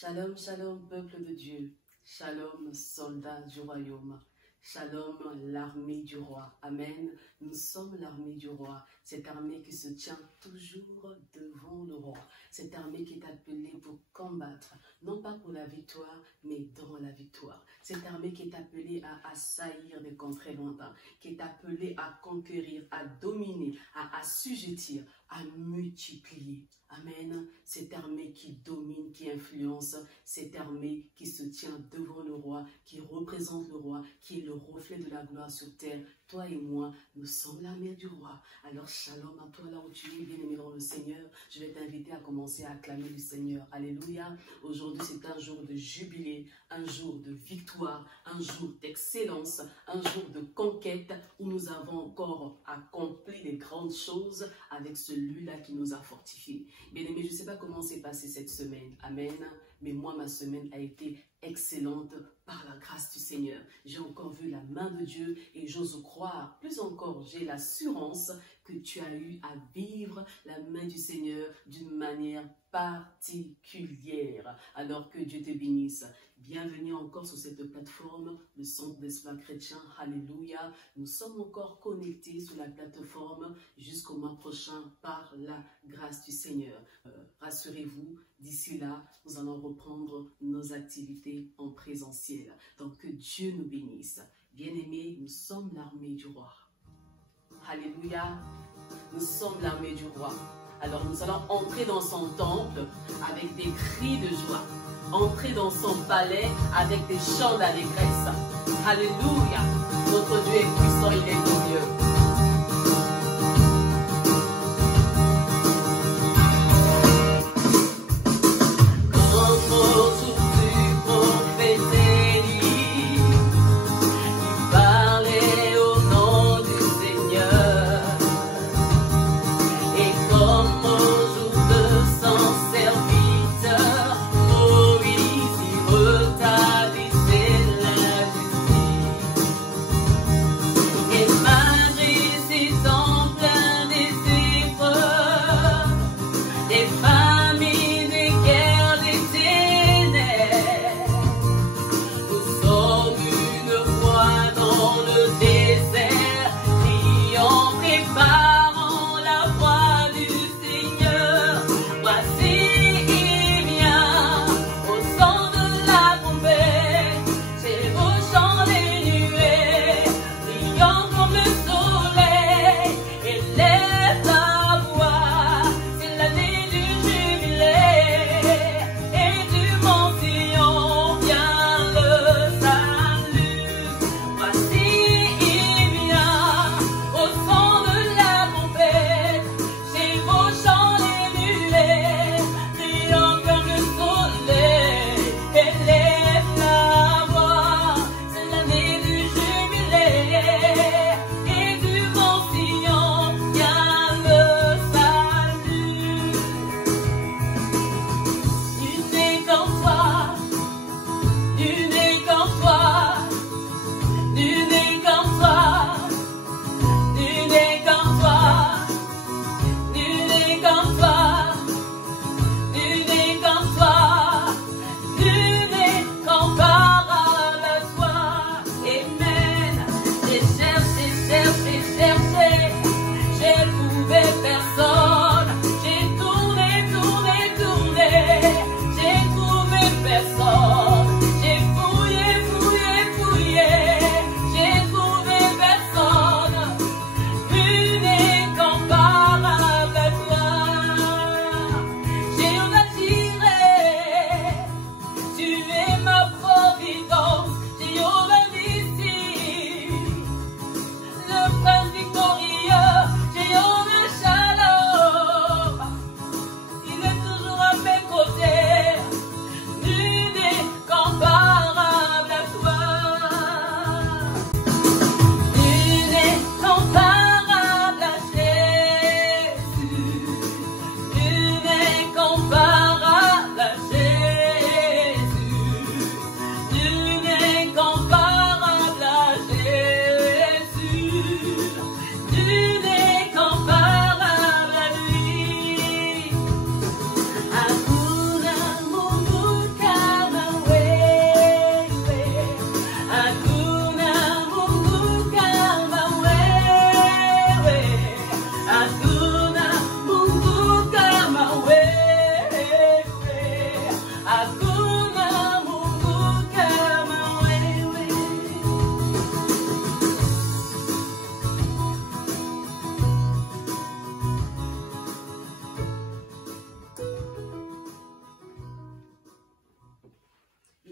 Shalom, shalom, peuple de Dieu. Shalom, soldats du royaume. Shalom, l'armée du roi. Amen. Nous sommes l'armée du roi. Cette armée qui se tient toujours devant le roi. Cette armée qui est appelée pour combattre, non pas pour la victoire, mais dans la victoire. Cette armée qui est appelée à assaillir des contrées lointains, qui est appelée à conquérir, à dominer, à assujettir, à multiplier. Amen. Cette armée qui domine, qui influence, cette armée qui se tient devant le roi, qui représente le roi, qui est le reflet de la gloire sur terre. Toi et moi, nous sommes l'armée du roi. Alors shalom à toi là où tu es, bien-aimé dans le Seigneur. Je vais t'inviter à commencer à acclamer le Seigneur. Alléluia. Aujourd'hui, c'est un jour de jubilé, un jour de victoire, un jour d'excellence, un jour de conquête où nous avons encore accompli des grandes choses avec celui-là qui nous a fortifiés. Bien-aimé, je ne sais pas comment s'est passée cette semaine. Amen. Mais moi, ma semaine a été excellente par la grâce du Seigneur. J'ai encore vu la main de Dieu et j'ose croire, plus encore, j'ai l'assurance que tu as eu à vivre la main du Seigneur d'une manière particulière. Alors que Dieu te bénisse. Bienvenue encore sur cette plateforme, le Centre d'Espoir Chrétien. Alléluia. Nous sommes encore connectés sur la plateforme jusqu'au mois prochain par la grâce du Seigneur. Rassurez-vous, d'ici là, nous allons reprendre nos activités en présentiel. Donc que Dieu nous bénisse. Bien-aimés, nous sommes l'armée du roi. Alléluia. Nous sommes l'armée du roi. Alors nous allons entrer dans son temple avec des cris de joie. Entrer dans son palais avec des chants d'allégresse. Alléluia. Notre Dieu est puissant, il est glorieux. Madre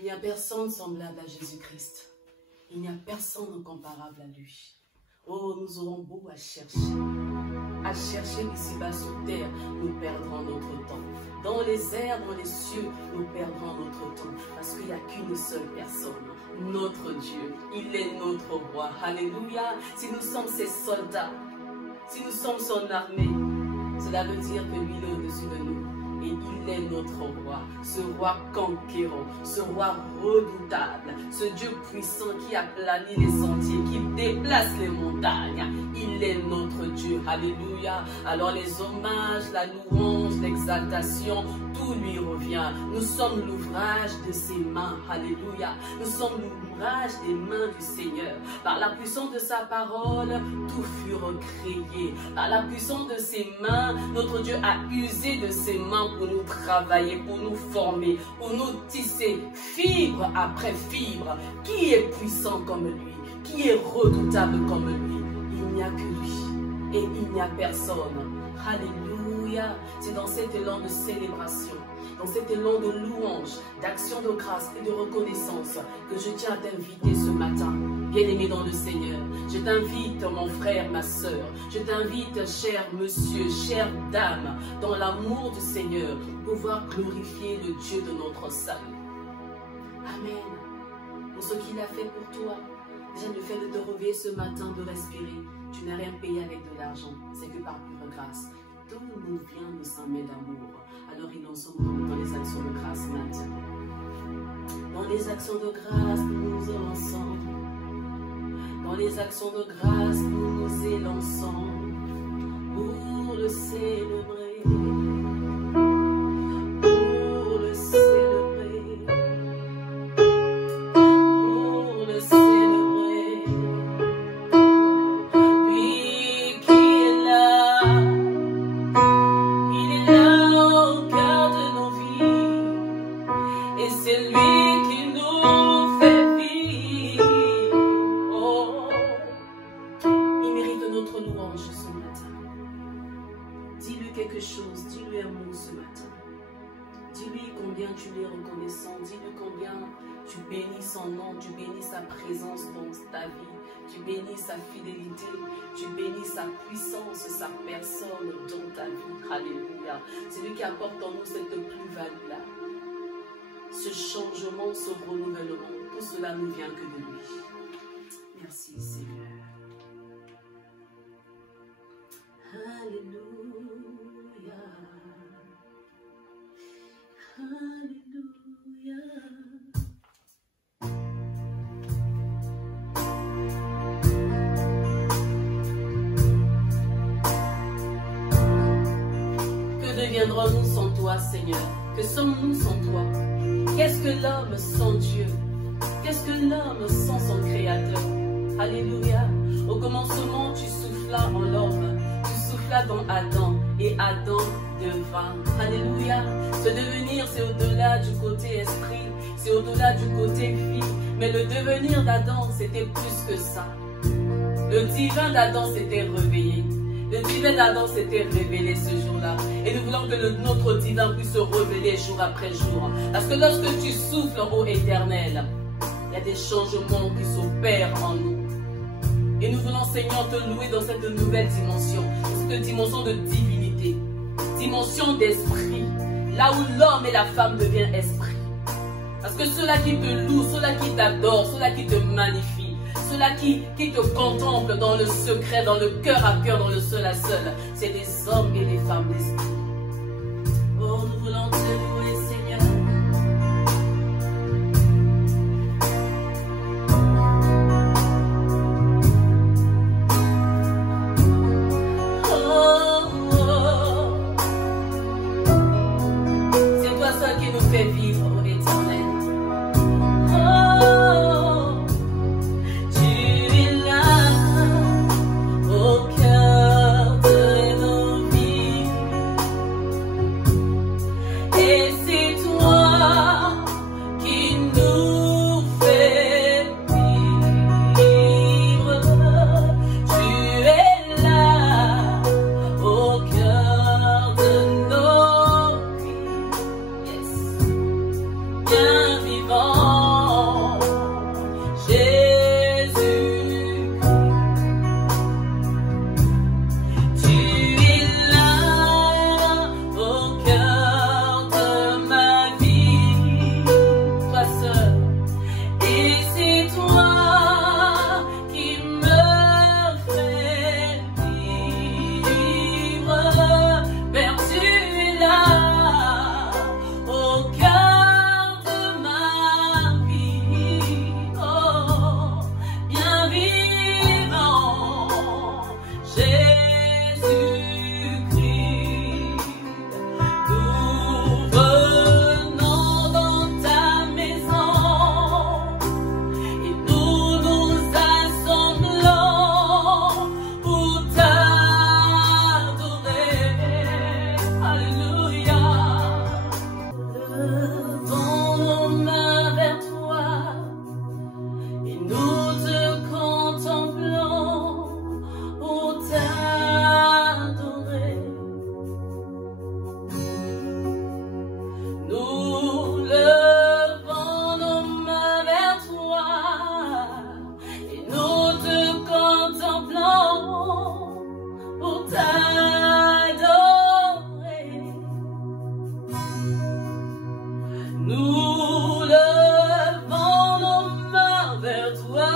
n'y a personne semblable à Jésus-Christ. Il n'y a personne comparable à lui. Oh, nous aurons beau à chercher ici-bas sur terre, nous perdrons notre temps. Dans les airs, dans les cieux, nous perdrons notre temps. Parce qu'il n'y a qu'une seule personne, notre Dieu. Il est notre roi. Alléluia. Si nous sommes ses soldats, si nous sommes son armée, cela veut dire que lui est au-dessus de nous. Et il est notre roi, ce roi conquérant, ce roi redoutable, ce Dieu puissant qui aplanit les sentiers, qui déplace les montagnes. Il est notre Dieu, alléluia. Alors les hommages, la louange, l'exaltation, tout lui revient. Nous sommes l'ouvrage de ses mains, alléluia. Nous sommes l'ouvrage des mains du Seigneur. Par la puissance de sa parole, tout fut recréé. Par la puissance de ses mains, notre Dieu a usé de ses mains pour nous travailler, pour nous former, pour nous tisser fibre après fibre. Qui est puissant comme lui? Qui est redoutable comme lui? Il n'y a que lui et il n'y a personne. Alléluia. C'est dans cet élan de célébration, dans cet élan de louange, d'action de grâce et de reconnaissance que je tiens à t'inviter ce matin, bien-aimé dans le Seigneur. Je t'invite, mon frère, ma soeur, je t'invite, cher monsieur, chère dame, dans l'amour du Seigneur, pour pouvoir glorifier le Dieu de notre salut. Amen. Pour ce qu'il a fait pour toi, déjà le fait de te réveiller ce matin, de respirer, tu n'as rien payé avec de l'argent, c'est que par pure grâce. Tout nous vient de sa main d'amour. Alors il en sommes dans les actions de grâce maintenant. Dans les actions de grâce, nous nous élançons. Dans les actions de grâce, nous nous élançons pour le célébrer. Pour le célébrer. Pour le célébrer. Lui qui est là. Il est là au cœur de nos vies. Et c'est lui qui nous fait vivre. Oh, il mérite notre louange ce matin. Dis-lui quelque chose, dis-lui un mot ce matin. Dis-lui combien tu l'es reconnaissant, dis-lui combien tu bénis son nom, tu bénis sa présence dans ta vie, tu bénis sa fidélité, tu bénis sa puissance, sa personne dans ta vie. Alléluia. C'est lui qui apporte en nous cette plus-value-là. Ce changement, ce renouvellement, tout cela ne vient que de lui. Merci Seigneur. Alléluia. Alléluia. Que deviendrons-nous sans toi, Seigneur? Que sommes-nous sans toi? Qu'est-ce que l'homme sans Dieu? Qu'est-ce que l'homme sans son Créateur? Alléluia. Au commencement, tu soufflas en l'homme. Tu soufflas dans Adam. Et Adam devint. Alléluia. Ce devenir, c'est au-delà du côté esprit. C'est au-delà du côté vie. Mais le devenir d'Adam, c'était plus que ça. Le divin d'Adam s'était réveillé. Le divin d'Adam s'était révélé ce jour-là. Et nous voulons que notre divin puisse se révéler jour après jour. Parce que lorsque tu souffles, ô Éternel, il y a des changements qui s'opèrent en nous. Et nous voulons, Seigneur, te louer dans cette nouvelle dimension. Cette dimension de divinité. Dimension d'esprit. Là où l'homme et la femme deviennent esprit. Parce que ceux-là qui te louent, ceux-là qui t'adorent, ceux-là qui te magnifient, ceux-là qui te contemplent dans le secret, dans le cœur à cœur, dans le seul à seul, c'est des hommes et des femmes d'esprit. Oh, nous voulons te louer, Seigneur. Oh, oh. C'est toi seul qui nous fait vivre, oh Éternel. Yeah. Nous levons nos mains vers toi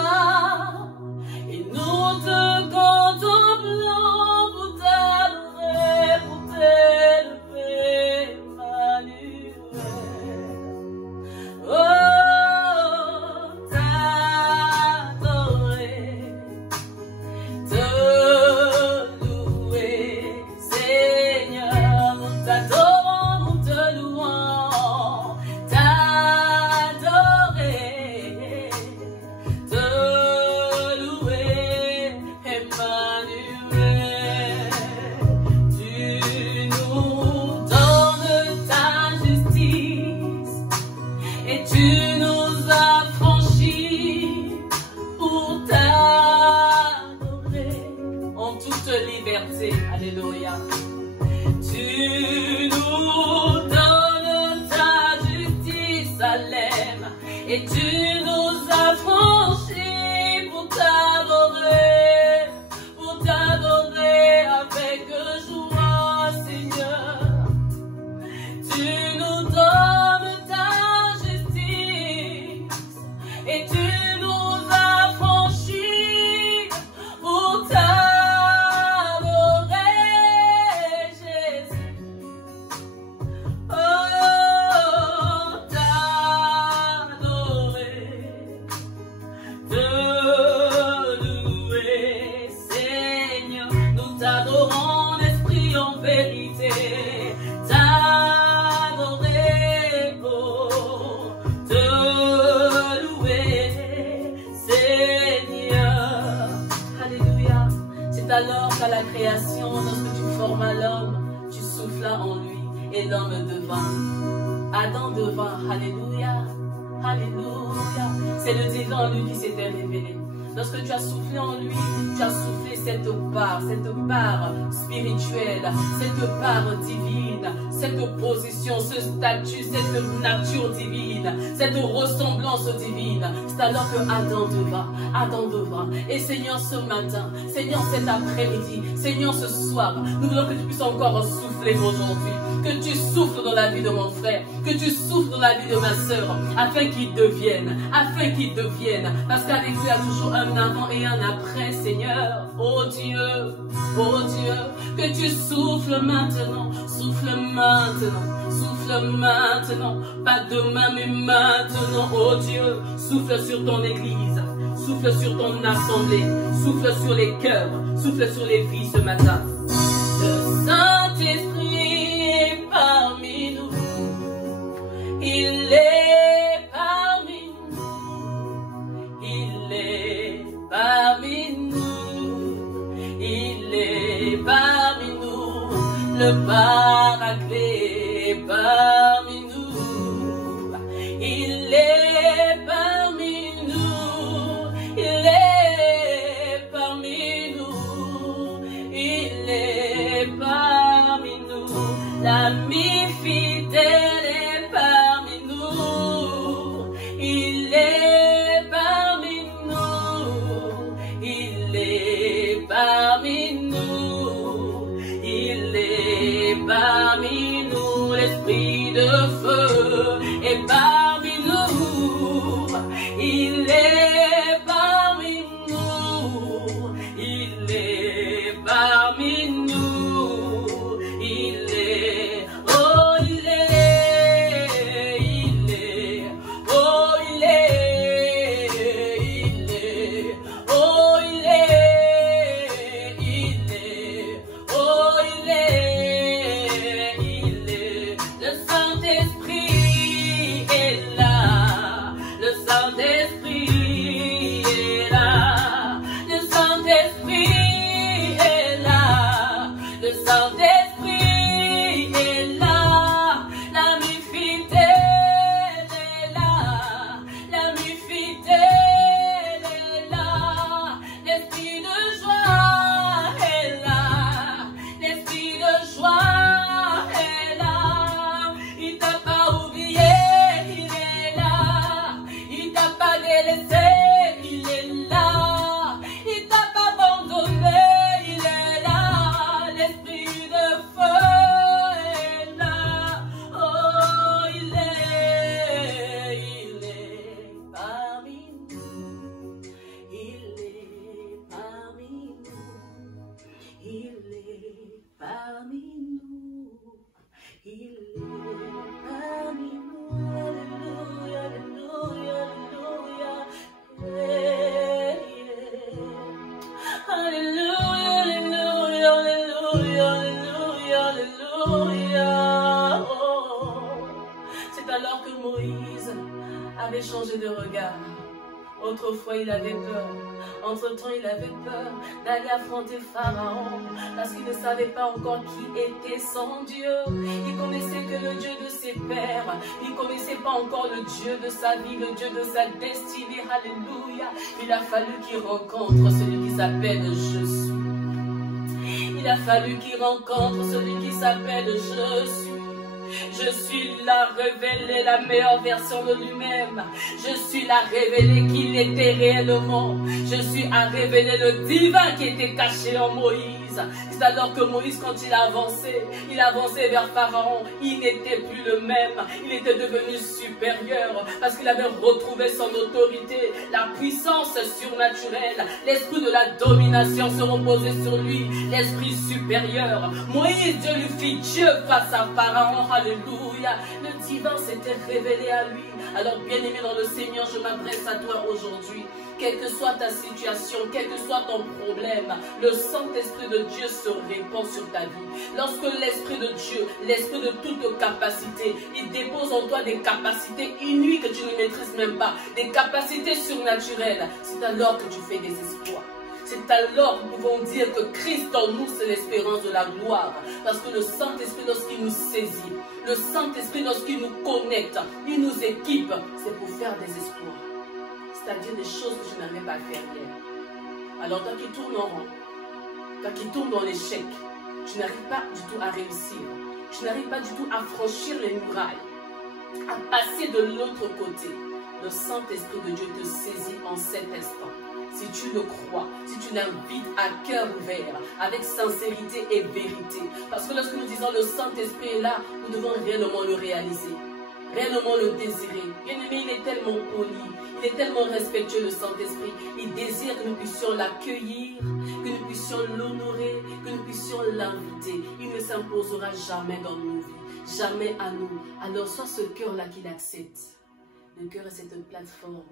et nous te contemplons pour t'adorer, pour t'élever, Emmanuel. Oh, t'adorer, te louer, Seigneur, nous t'adorons, nous te louons, t'adorer, te louer, Emmanuel. Tu nous donnes ta justice et tu nous as franchis pour t'adorer en toute liberté. Alléluia. Tu nous donnes ta justice, Salem, et tu nous as franchis pour t'adorer avec joie, Seigneur. Tu nous donnes ta justice et tu nous as franchis pour t'adorer, Jésus. Oh, t'adorer, te louer, Seigneur. Nous t'adorons en esprit, en vérité. T'adorer, oh, te louer, Seigneur. Alléluia. C'est alors qu'à la création, lorsque tu formas l'homme, tu soufflas en lui et l'homme devint. Adam devint. Alléluia. Alléluia. C'est le divin en lui qui s'était révélé. Lorsque tu as soufflé en lui, tu as soufflé cette part spirituelle, cette part divine, cette position, ce statut, cette nature divine, cette ressemblance divine. C'est alors que Adam devint. Et Seigneur, ce matin, Seigneur, cet après-midi, Seigneur, ce soir, nous voulons que tu puisses encore souffler aujourd'hui, que tu souffles dans la vie de mon frère, que tu souffles dans la vie de ma sœur, afin qu'ils deviennent, parce qu'avec lui il y a toujours un avant et un après, Seigneur. Oh Dieu, que tu souffles maintenant, pas demain mais maintenant, oh Dieu, souffle sur ton église, souffle sur ton assemblée, souffle sur les cœurs, souffle sur les vies ce matin. Le Saint-Esprit est parmi nous, il est parmi nous, il est parmi nous, il est parmi nous, le Paraclet est parmi nous, il est parmi nous, il est parmi nous, il est alors que Moïse avait changé de regard. Autrefois, il avait peur. Entre-temps, il avait peur d'aller affronter Pharaon parce qu'il ne savait pas encore qui était son Dieu. Il connaissait que le Dieu de ses pères. Il ne connaissait pas encore le Dieu de sa vie, le Dieu de sa destinée. Alléluia. Il a fallu qu'il rencontre celui qui s'appelle Je suis. Il a fallu qu'il rencontre celui qui s'appelle Je suis. Je suis la révélée, la meilleure version de lui-même. Je suis la révélée qu'il était réellement. Je suis à révéler le divin qui était caché en Moïse. C'est alors que Moïse, quand il avançait vers Pharaon, il n'était plus le même. Il était devenu supérieur parce qu'il avait retrouvé son autorité, la puissance surnaturelle. L'esprit de la domination se reposait sur lui, l'esprit supérieur. Moïse, Dieu lui fit Dieu face à Pharaon. Alléluia. Le divin s'était révélé à lui. Alors, bien-aimé dans le Seigneur, je m'adresse à toi aujourd'hui. Quelle que soit ta situation, quel que soit ton problème, le Saint-Esprit de Dieu se répand sur ta vie. Lorsque l'Esprit de Dieu, l'Esprit de toute capacité, il dépose en toi des capacités inouïes que tu ne maîtrises même pas, des capacités surnaturelles, c'est alors que tu fais des espoirs. C'est alors que nous pouvons dire que Christ en nous, c'est l'espérance de la gloire. Parce que le Saint-Esprit, lorsqu'il nous saisit, le Saint-Esprit, lorsqu'il nous connecte, il nous équipe, c'est pour faire des espoirs. C'est-à-dire des choses que je n'avais pas fait hier. Alors quand il tourne en rond, quand il tourne dans l'échec, tu n'arrives pas du tout à réussir. Tu n'arrives pas du tout à franchir les murailles, à passer de l'autre côté. Le Saint-Esprit de Dieu te saisit en cet instant. Si tu le crois, si tu l'invites à cœur ouvert, avec sincérité et vérité. Parce que lorsque nous disons le Saint-Esprit est là, nous devons réellement le réaliser, réellement le désirer. Bien-aimé, il est tellement poli, il est tellement respectueux, le Saint-Esprit. Il désire que nous puissions l'accueillir, que nous puissions l'honorer, que nous puissions l'inviter. Il ne s'imposera jamais dans nos vies, jamais à nous. Alors soit ce cœur-là qu'il accepte. Le cœur est cette plateforme,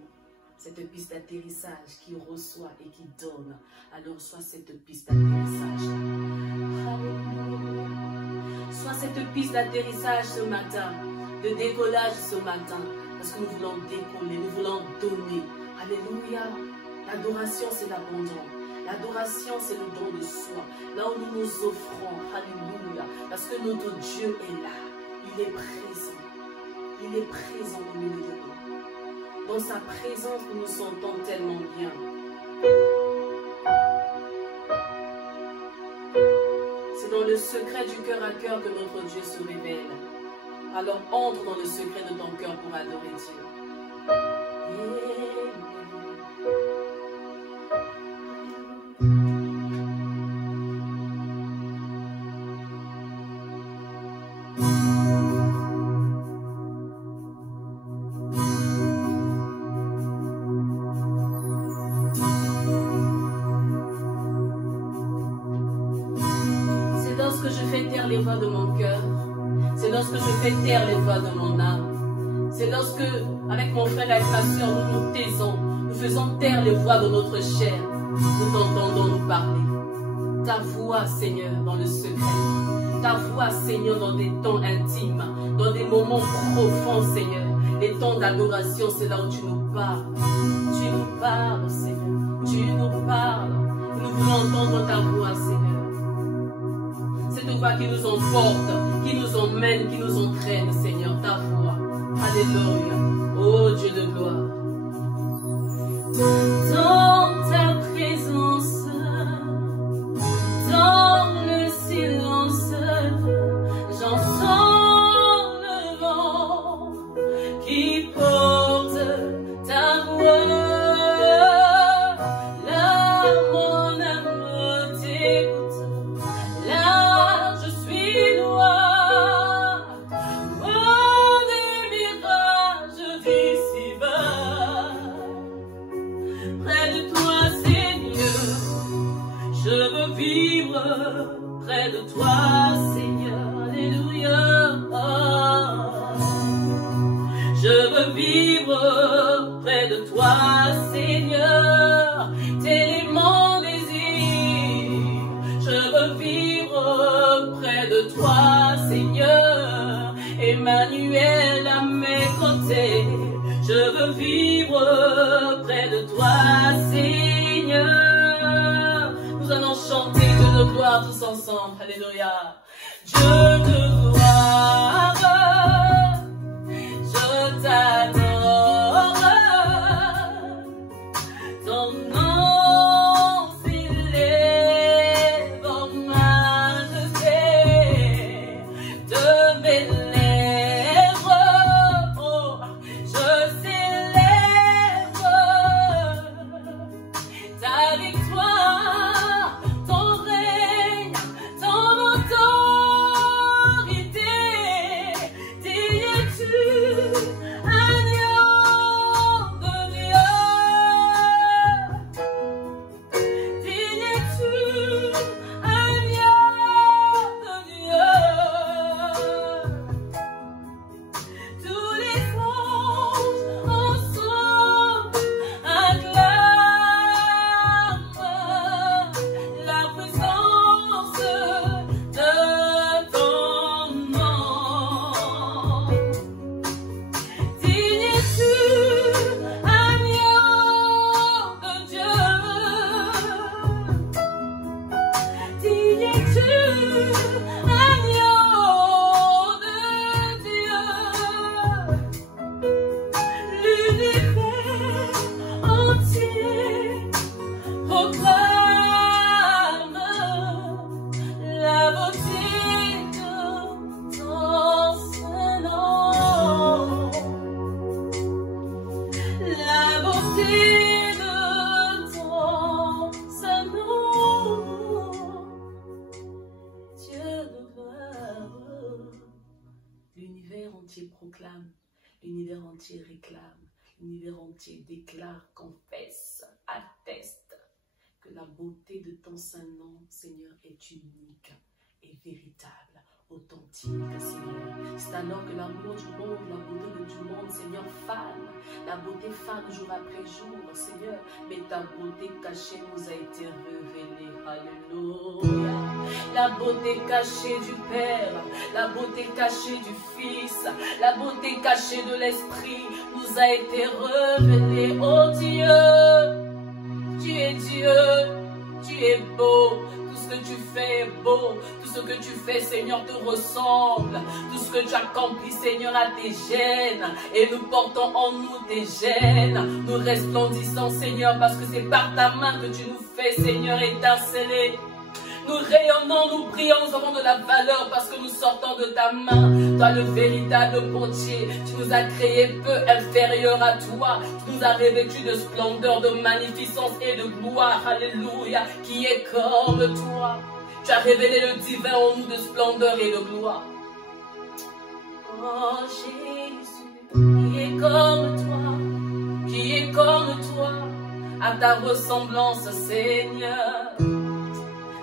cette piste d'atterrissage qui reçoit et qui donne. Alors soit cette piste d'atterrissage. Soit cette piste d'atterrissage ce matin, de décollage ce matin. Parce que nous voulons décoller, nous voulons donner. Alléluia. L'adoration, c'est l'abandon. L'adoration, c'est le don de soi. Là où nous nous offrons. Alléluia. Parce que notre Dieu est là. Il est présent. Il est présent au milieu de nous. Dans sa présence, nous nous sentons tellement bien. C'est dans le secret du cœur à cœur que notre Dieu se révèle. Alors entre dans le secret de ton cœur pour adorer Dieu. C'est lorsque je fais taire les voix de mon cœur. C'est lorsque je fais taire les voix de mon âme. C'est lorsque, avec mon frère et avec ma soeur, nous nous taisons. Nous faisons taire les voix de notre chair. Nous t'entendons nous parler. Ta voix, Seigneur, dans le secret. Ta voix, Seigneur, dans des temps intimes. Dans des moments profonds, Seigneur. Les temps d'adoration, c'est là où tu nous parles. Tu nous parles, Seigneur. Tu nous parles. Nous voulons entendre ta voix, Seigneur. Cette voix qui nous emporte, qui nous emmène, qui nous entraîne, Seigneur, ta voix. Alléluia. Oh Dieu de gloire. Dans ta présence, dans le silence, j'entends le vent qui porte ta voix. Là, mon âme t'écoute. Là, je suis loin. Oh, des mirages d'ici-bas. Près de toi, Seigneur, je veux vivre près de toi, Seigneur. Alléluia. Je veux vivre près de toi, Seigneur. Tel est mon désir. Je veux vivre près de toi, Seigneur. Emmanuel, avec danser, je veux vivre près de toi, Seigneur. Nous allons chanter Dieu de gloire tous ensemble, alléluia. Dieu de gloire, je t'adore, ton nom s'élève en majesté de mes lèvres, oh, je célèbre ta victoire, ton règne, ton autorité. Digne es-tu, agneau de Dieu. Digne es-tu, agneau de Dieu. Tous les anges ensemble acclament la puissance de ton nom. Digne es-tu, agneau de Dieu. Digne es-tu, agneau de Dieu. L'univers entier proclame la beauté de ton Saint nom. La beauté de ton Saint nom. Dieu de gloire. L'univers entier proclame, l'univers entier réclame, l'univers entier déclare, confesse, atteste que la beauté de ton Saint nom, Seigneur, est unique et véritable, authentique, Seigneur. C'est alors que l'amour du monde, la beauté du monde, Seigneur, fane. La beauté fane jour après jour, Seigneur, mais ta beauté cachée nous a été révélée. Alléluia. La beauté cachée du Père, la beauté cachée du Fils, la beauté cachée de l'Esprit nous a été révélée. Oh Dieu, tu es Dieu, tu es beau. Tout ce que tu fais est beau. Tout ce que tu fais, Seigneur, te ressemble. Tout ce que tu accomplis, Seigneur, a tes gènes. Et nous portons en nous tes gènes. Nous resplendissons, Seigneur, parce que c'est par ta main que tu nous fais, Seigneur, étinceler. Nous rayonnons, nous brillons, nous avons de la valeur parce que nous sortons de ta main. Toi, le véritable portier, tu nous as créés peu inférieurs à toi. Tu nous as revêtus de splendeur, de magnificence et de gloire. Alléluia, qui est comme toi. Tu as révélé le divin en nous de splendeur et de gloire. Oh Jésus, qui est comme toi, qui est comme toi, à ta ressemblance, Seigneur.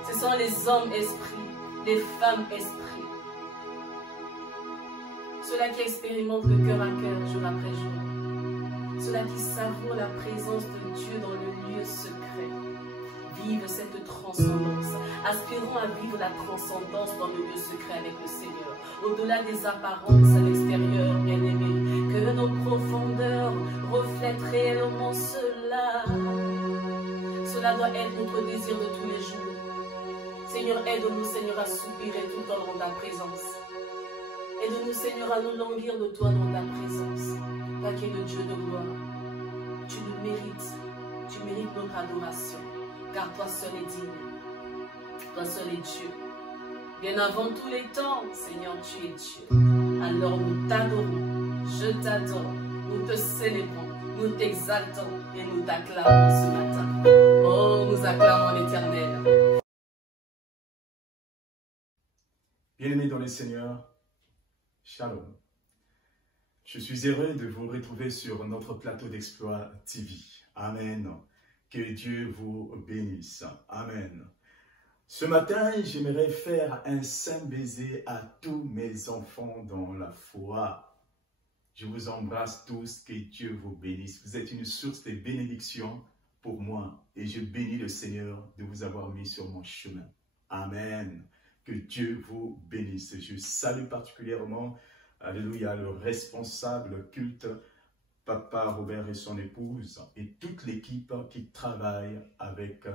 Ce sont les hommes esprits, les femmes esprits. Ceux-là qui expérimentent le cœur à cœur, jour après jour. Ceux-là qui savourent la présence de Dieu dans le lieu secret. Vivent cette transcendance. Aspirons à vivre la transcendance dans le lieu secret avec le Seigneur. Au-delà des apparences à l'extérieur, bien-aimés. Que nos profondeurs reflètent réellement cela. Cela doit être notre désir de tous les jours. Seigneur, aide-nous, Seigneur, à soupirer tout le temps dans ta présence. Aide-nous, Seigneur, à nous languir de toi dans ta présence. Toi qui es le Dieu de gloire. Tu nous mérites. Tu mérites notre adoration. Car toi seul est digne. Toi seul est Dieu. Bien avant tous les temps, Seigneur, tu es Dieu. Alors nous t'adorons. Je t'adore. Nous te célébrons. Nous t'exaltons. Et nous t'acclamons ce matin. Oh, nous acclamons l'Éternel. Bien-aimés dans le Seigneur, Shalom. Je suis heureux de vous retrouver sur notre plateau d'Exploit TV. Amen. Que Dieu vous bénisse. Amen. Ce matin, j'aimerais faire un saint baiser à tous mes enfants dans la foi. Je vous embrasse tous, que Dieu vous bénisse. Vous êtes une source de bénédiction pour moi et je bénis le Seigneur de vous avoir mis sur mon chemin. Amen. Que Dieu vous bénisse. Je salue particulièrement alléluia, le responsable culte, Papa Robert et son épouse, et toute l'équipe qui travaille avec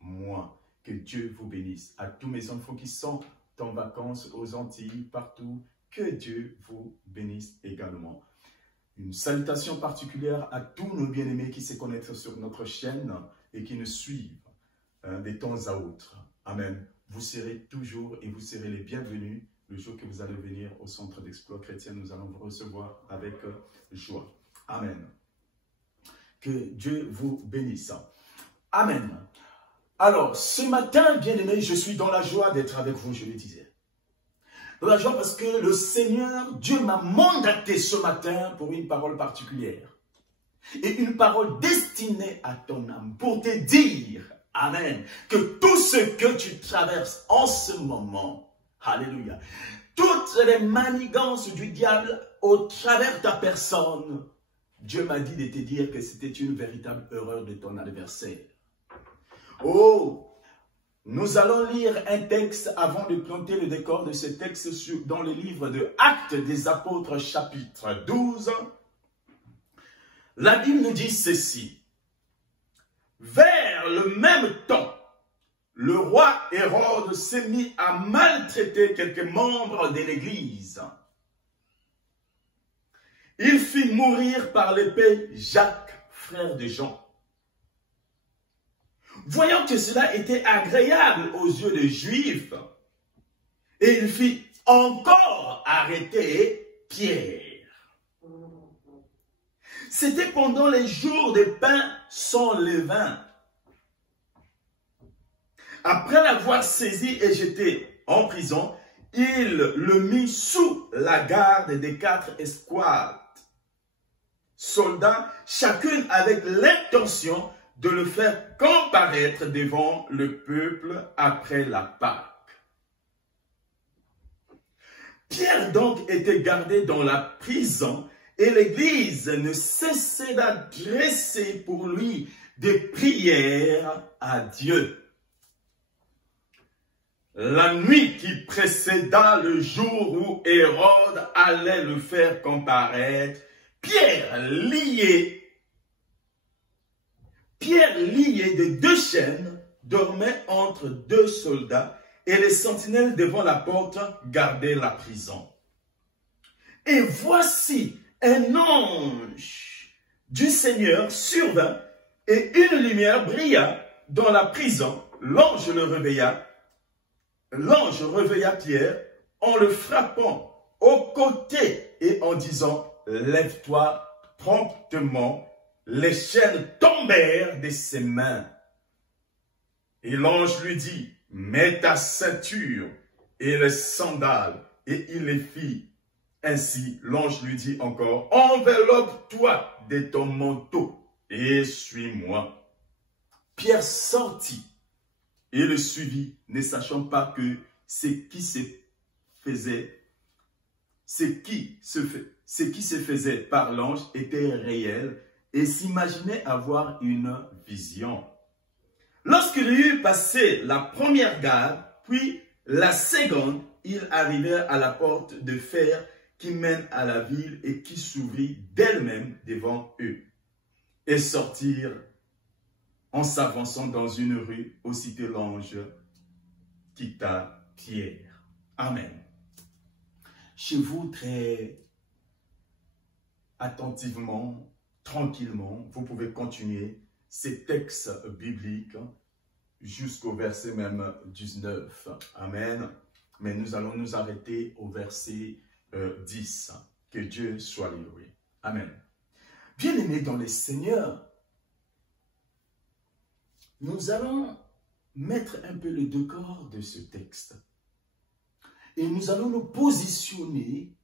moi. Que Dieu vous bénisse. À tous mes enfants qui sont en vacances aux Antilles, partout, que Dieu vous bénisse également. Une salutation particulière à tous nos bien-aimés qui se connectent sur notre chaîne et qui nous suivent de temps à autre. Amen. Vous serez toujours et vous serez les bienvenus le jour que vous allez venir au centre d'exploit chrétien. Nous allons vous recevoir avec joie. Amen. Que Dieu vous bénisse. Amen. Alors, ce matin, bien-aimés, je suis dans la joie d'être avec vous, je le disais. Dans la joie parce que le Seigneur, Dieu m'a mandaté ce matin pour une parole particulière. Et une parole destinée à ton âme pour te dire, amen, que tout ce que tu traverses en ce moment, alléluia, toutes les manigances du diable au travers de ta personne, Dieu m'a dit de te dire que c'était une véritable erreur de ton adversaire. Oh, nous allons lire un texte avant de planter le décor de ce texte dans le livre de Actes des Apôtres, chapitre 12. La Bible nous dit ceci. Vers le même temps, le roi Hérode s'est mis à maltraiter quelques membres de l'Église. Il fit mourir par l'épée Jacques, frère de Jean. Voyant que cela était agréable aux yeux des Juifs, et il fit encore arrêter Pierre. C'était pendant les jours des pains sans levain. Après l'avoir saisi et jeté en prison, il le mit sous la garde des 4 escouades. Soldats, chacune avec l'intention de le faire comparaître devant le peuple après la Pâque. Pierre donc était gardé dans la prison et l'Église ne cessait d'adresser pour lui des prières à Dieu. La nuit qui précéda le jour où Hérode allait le faire comparaître, Pierre lié de 2 chaînes dormait entre 2 soldats et les sentinelles devant la porte gardaient la prison. Et voici un ange du Seigneur survint et une lumière brilla dans la prison. L'ange réveilla Pierre en le frappant au côté et en disant « Lève-toi promptement ». Les chaînes tombèrent de ses mains. Et l'ange lui dit, mets ta ceinture et les sandales. Et il les fit. Ainsi, l'ange lui dit encore, enveloppe-toi de ton manteau et suis-moi. Pierre sortit et le suivit, ne sachant pas que ce qui se faisait par l'ange était réel, et s'imaginait avoir une vision. Lorsqu'il eut passé la première garde, puis la seconde, ils arrivèrent à la porte de fer qui mène à la ville et qui s'ouvrit d'elle-même devant eux. Et sortirent en s'avançant dans une rue, aussitôt l'ange quitta Pierre. Amen. Chez vous, très attentivement, tranquillement, vous pouvez continuer ces textes bibliques jusqu'au verset même 19. Amen. Mais nous allons nous arrêter au verset 10. Que Dieu soit loué. Amen. Bien-aimés dans les Seigneurs, nous allons mettre un peu le décor de ce texte. Et nous allons nous positionner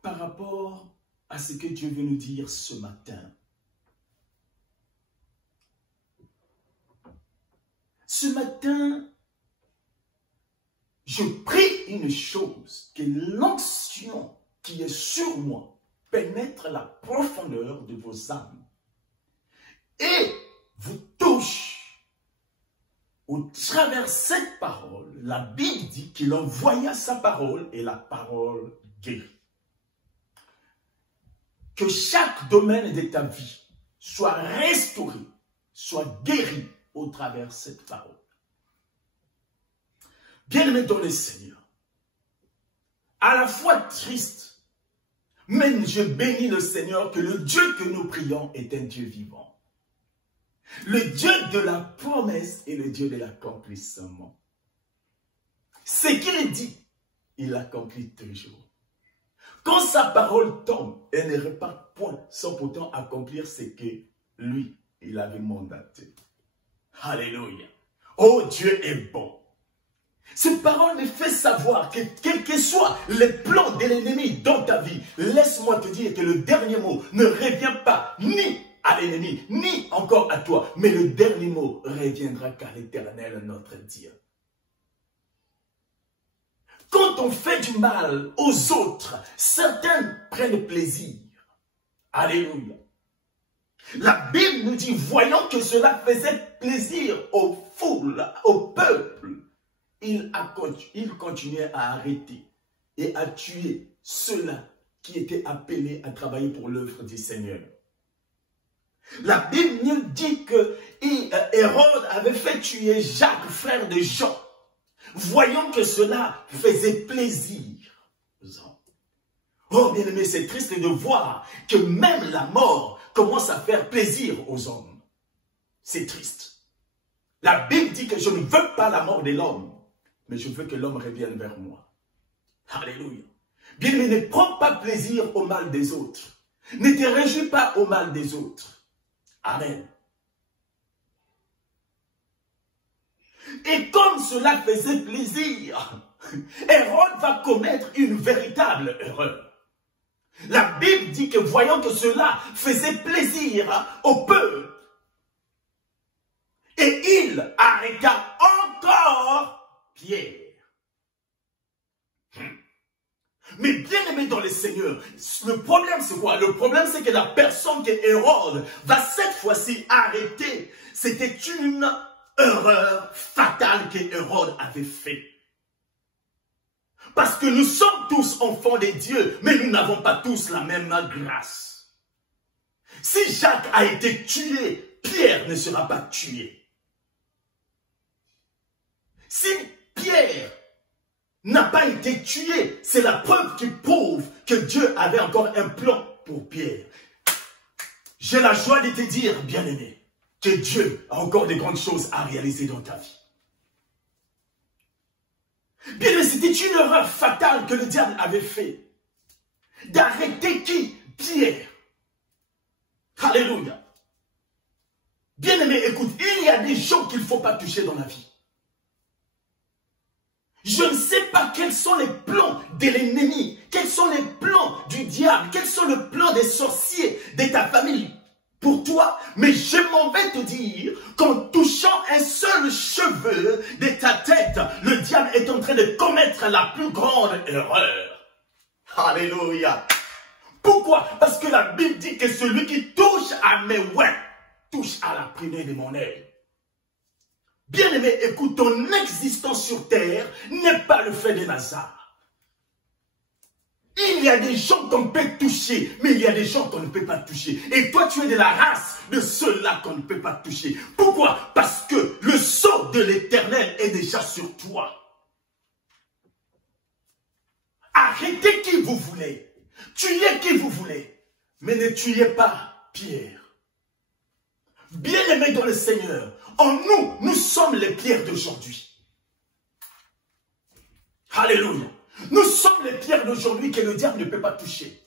par rapport à ce que Dieu veut nous dire ce matin. Ce matin, je prie une chose, que l'onction qui est sur moi pénètre la profondeur de vos âmes et vous touche. Au travers de cette parole, la Bible dit qu'il envoya sa parole et la parole guérit. que chaque domaine de ta vie soit restauré, soit guéri au travers de cette parole. Bien-aimé dans le Seigneur, à la fois triste, mais je bénis le Seigneur que le Dieu que nous prions est un Dieu vivant. Le Dieu de la promesse et le Dieu de l'accomplissement. Ce qu'il dit, il l'accomplit toujours. Quand sa parole tombe, elle ne repart point sans pourtant accomplir ce que lui, il avait mandaté. Alléluia. Oh, Dieu est bon. Cette parole me fait savoir que quels que soient les plans de l'ennemi dans ta vie, laisse-moi te dire que le dernier mot ne revient pas ni à l'ennemi, ni encore à toi, mais le dernier mot reviendra qu'à l'Éternel, notre Dieu. Quand on fait du mal aux autres, certains prennent plaisir. Alléluia. La Bible nous dit, voyant que cela faisait plaisir aux foules, au peuple, il continuait à arrêter et à tuer ceux-là qui étaient appelés à travailler pour l'œuvre du Seigneur. La Bible nous dit que Hérode avait fait tuer Jacques, frère de Jean, voyant que cela faisait plaisir aux hommes. Oh, bien aimé, c'est triste de voir que même la mort commence à faire plaisir aux hommes. C'est triste. La Bible dit que je ne veux pas la mort de l'homme, mais je veux que l'homme revienne vers moi. Alléluia. Bien aimé, ne prends pas plaisir au mal des autres. Ne te réjouis pas au mal des autres. Amen. Et comme cela faisait plaisir, Hérode va commettre une véritable erreur. La Bible dit que voyant que cela faisait plaisir au peuple, et il arrêta encore Pierre. Mais bien aimé dans le Seigneur, le problème c'est quoi? Le problème c'est que la personne que Hérode va cette fois-ci arrêter, c'était une erreur fatale que Hérode avait fait. Parce que nous sommes tous enfants de Dieu, mais nous n'avons pas tous la même grâce. Si Jacques a été tué, Pierre ne sera pas tué. Si Pierre n'a pas été tué, c'est la preuve qui prouve que Dieu avait encore un plan pour Pierre. J'ai la joie de te dire, bien-aimé, que Dieu a encore de grandes choses à réaliser dans ta vie. Bien, c'était une erreur fatale que le diable avait fait. D'arrêter qui? Pierre. Alléluia. Bien-aimé, écoute, il y a des gens qu'il ne faut pas toucher dans la vie. Je ne sais pas quels sont les plans de l'ennemi, quels sont les plans du diable, quels sont les plans des sorciers de ta famille pour toi, mais je m'en vais te dire qu'en touchant un seul cheveu de ta tête, le diable est en train de commettre la plus grande erreur. Alléluia. Pourquoi? Parce que la Bible dit que celui qui touche à mes ouins touche à la prunelle de mon œil. Bien-aimé, écoute, ton existence sur terre n'est pas le fait de hasard. Il y a des gens qu'on peut toucher, mais il y a des gens qu'on ne peut pas toucher. Et toi, tu es de la race de ceux-là qu'on ne peut pas toucher. Pourquoi? Parce que le sceau de l'Éternel est déjà sur toi. Arrêtez qui vous voulez. Tuez qui vous voulez. Mais ne tuez pas Pierre. Bien-aimés dans le Seigneur, en nous, nous sommes les pierres d'aujourd'hui. Alléluia. Nous sommes les pierres d'aujourd'hui que le diable ne peut pas toucher.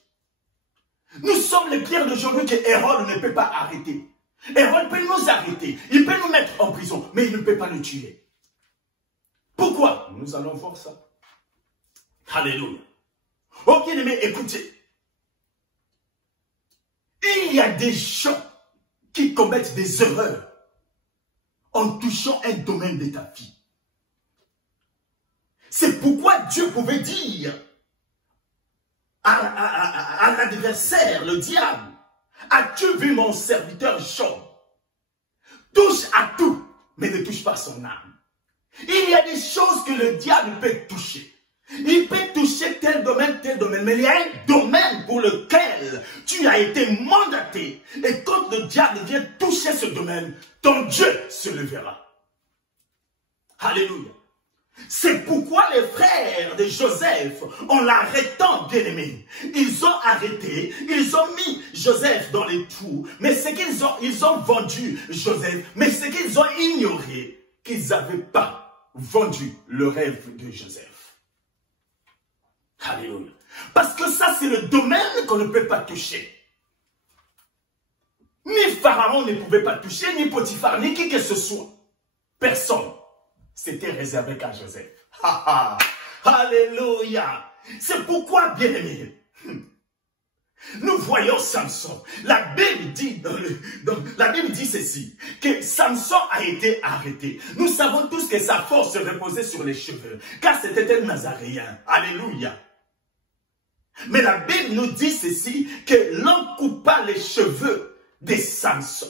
Nous sommes les pierres d'aujourd'hui que Hérode ne peut pas arrêter. Hérode peut nous arrêter, il peut nous mettre en prison, mais il ne peut pas nous tuer. Pourquoi? Nous allons voir ça. Alléluia. Oh bien-aimé, écoutez. Il y a des gens qui commettent des erreurs en touchant un domaine de ta vie. C'est pourquoi Dieu pouvait dire à l'adversaire, le diable, as-tu vu mon serviteur Job? Touche à tout, mais ne touche pas son âme. Il y a des choses que le diable peut toucher. Il peut toucher tel domaine, mais il y a un domaine pour lequel tu as été mandaté. Et quand le diable vient toucher ce domaine, ton Dieu se levera. Alléluia. C'est pourquoi les frères de Joseph, en l'arrêtant, bien-aimé, ils ont arrêté, ils ont mis Joseph dans les trous. Mais c'est ils ont vendu Joseph, mais c'est qu'ils ont ignoré qu'ils n'avaient pas vendu le rêve de Joseph. Alléluia. Parce que ça, c'est le domaine qu'on ne peut pas toucher. Ni Pharaon ne pouvait pas toucher, ni Potiphar, ni qui que ce soit. Personne. C'était réservé qu'à Joseph. Alléluia. C'est pourquoi, bien-aimés, nous voyons Samson. La Bible dit ceci, que Samson a été arrêté. Nous savons tous que sa force se reposait sur les cheveux, car c'était un Nazaréen. Alléluia. Mais la Bible nous dit ceci, que l'on coupa les cheveux de Samson.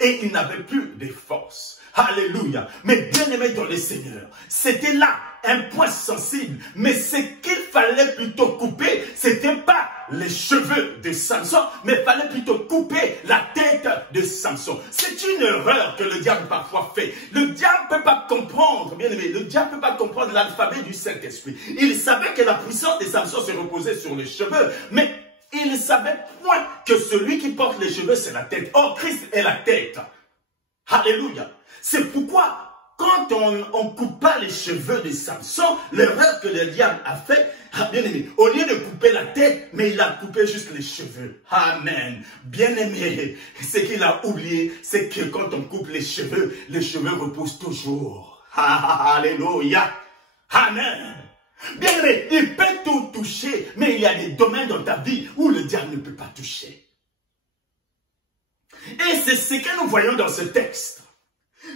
Et il n'avait plus de force. Alléluia. Mais bien aimé dans le Seigneur, c'était là un point sensible. Mais ce qu'il fallait plutôt couper, c'était pas les cheveux de Samson, mais il fallait plutôt couper la tête de Samson. C'est une erreur que le diable parfois fait. Le diable ne peut pas comprendre, bien aimé, le diable ne peut pas comprendre l'alphabet du Saint-Esprit. Il savait que la puissance de Samson se reposait sur les cheveux, mais il ne savait point que celui qui porte les cheveux, c'est la tête. Or, Christ est la tête. Alléluia. C'est pourquoi, quand on ne coupe pas les cheveux de Samson, l'erreur que le diable a fait, bien aimé, au lieu de couper la tête, mais il a coupé juste les cheveux. Amen. Bien aimé, ce qu'il a oublié, c'est que quand on coupe les cheveux reposent toujours. Alléluia. Amen. Bien aimé, il peut tout toucher, mais il y a des domaines dans ta vie où le diable ne peut pas toucher. Et c'est ce que nous voyons dans ce texte.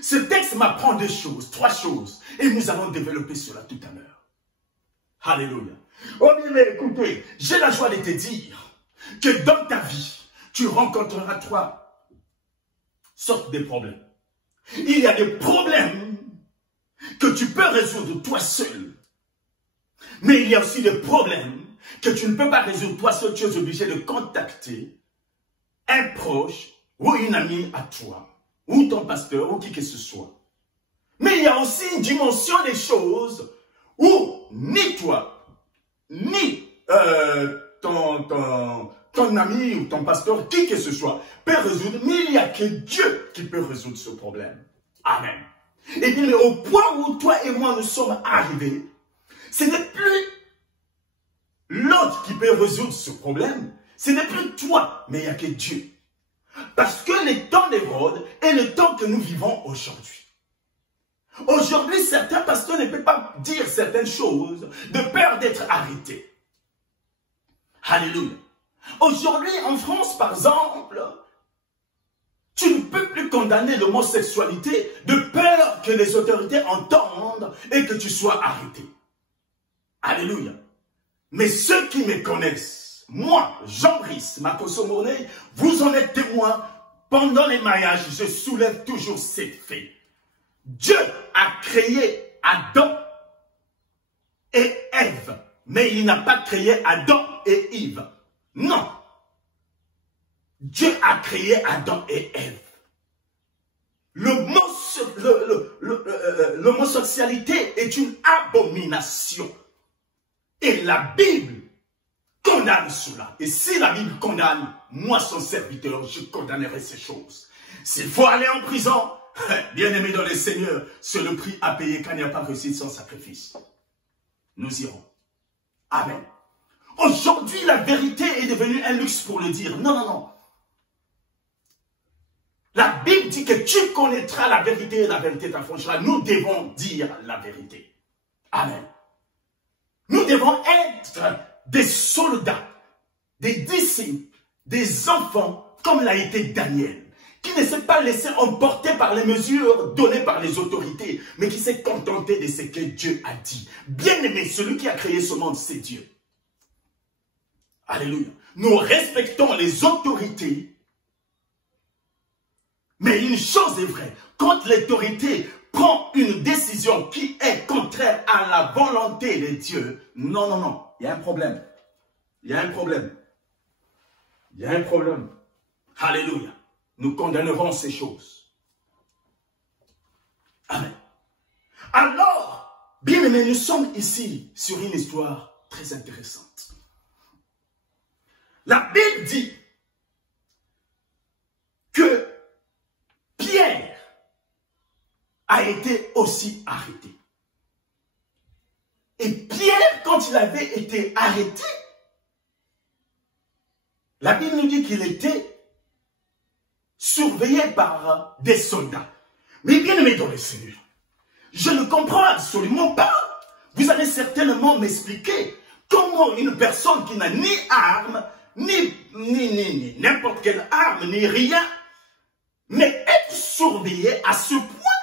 Ce texte m'apprend deux choses, trois choses, et nous allons développer cela tout à l'heure. Alléluia. Oh bien, écoutez, j'ai la joie de te dire que dans ta vie, tu rencontreras trois sortes de problèmes. Il y a des problèmes que tu peux résoudre toi seul. Mais il y a aussi des problèmes que tu ne peux pas résoudre toi seul. Tu es obligé de contacter un proche ou une amie à toi, ou ton pasteur, ou qui que ce soit. Mais il y a aussi une dimension des choses où ni toi, ni ton ami ou ton pasteur, qui que ce soit, peut résoudre, mais il n'y a que Dieu qui peut résoudre ce problème. Amen. Et bien, au point où toi et moi nous sommes arrivés, ce n'est plus l'autre qui peut résoudre ce problème, ce n'est plus toi, mais il n'y a que Dieu. Parce que le temps d'Hérode est le temps que nous vivons aujourd'hui. Aujourd'hui, certains pasteurs ne peuvent pas dire certaines choses de peur d'être arrêtés. Alléluia. Aujourd'hui, en France, par exemple, tu ne peux plus condamner l'homosexualité de peur que les autorités entendent et que tu sois arrêté. Alléluia. Mais ceux qui me connaissent, moi, Jean-Brice Makoso-Mornay, vous en êtes témoin. Pendant les mariages, je soulève toujours ces faits. Dieu a créé Adam et Ève, mais il n'a pas créé Adam et Ève. Non. Dieu a créé Adam et Ève. L'homosexualité est une abomination. Et la Bible condamne cela. Et si la Bible condamne, moi son serviteur, je condamnerai ces choses. S'il faut aller en prison, bien aimé dans le Seigneur, c'est le prix à payer quand il n'y a pas réussi sans sacrifice. Nous irons. Amen. Aujourd'hui, la vérité est devenue un luxe pour le dire. Non, non, non. La Bible dit que tu connaîtras la vérité et la vérité t'affranchira. Nous devons dire la vérité. Amen. Nous devons être des soldats, des disciples, des enfants, comme l'a été Daniel, qui ne s'est pas laissé emporter par les mesures données par les autorités, mais qui s'est contenté de ce que Dieu a dit. Bien-aimé, celui qui a créé ce monde, c'est Dieu. Alléluia. Nous respectons les autorités, mais une chose est vraie, quand l'autorité prend une décision qui est contraire à la volonté de Dieu, non, non, non, il y a un problème. Il y a un problème. Il y a un problème. Alléluia. Nous condamnerons ces choses. Amen. Alors, bien aimés, nous sommes ici sur une histoire très intéressante. La Bible dit que Pierre a été aussi arrêté. Et Pierre, quand il avait été arrêté, la Bible nous dit qu'il était surveillé par des soldats. Mais bien aimé dans le Seigneur, je ne comprends absolument pas. Vous allez certainement m'expliquer comment une personne qui n'a ni arme, ni n'importe quelle arme, ni rien, mais être surveillé à ce point,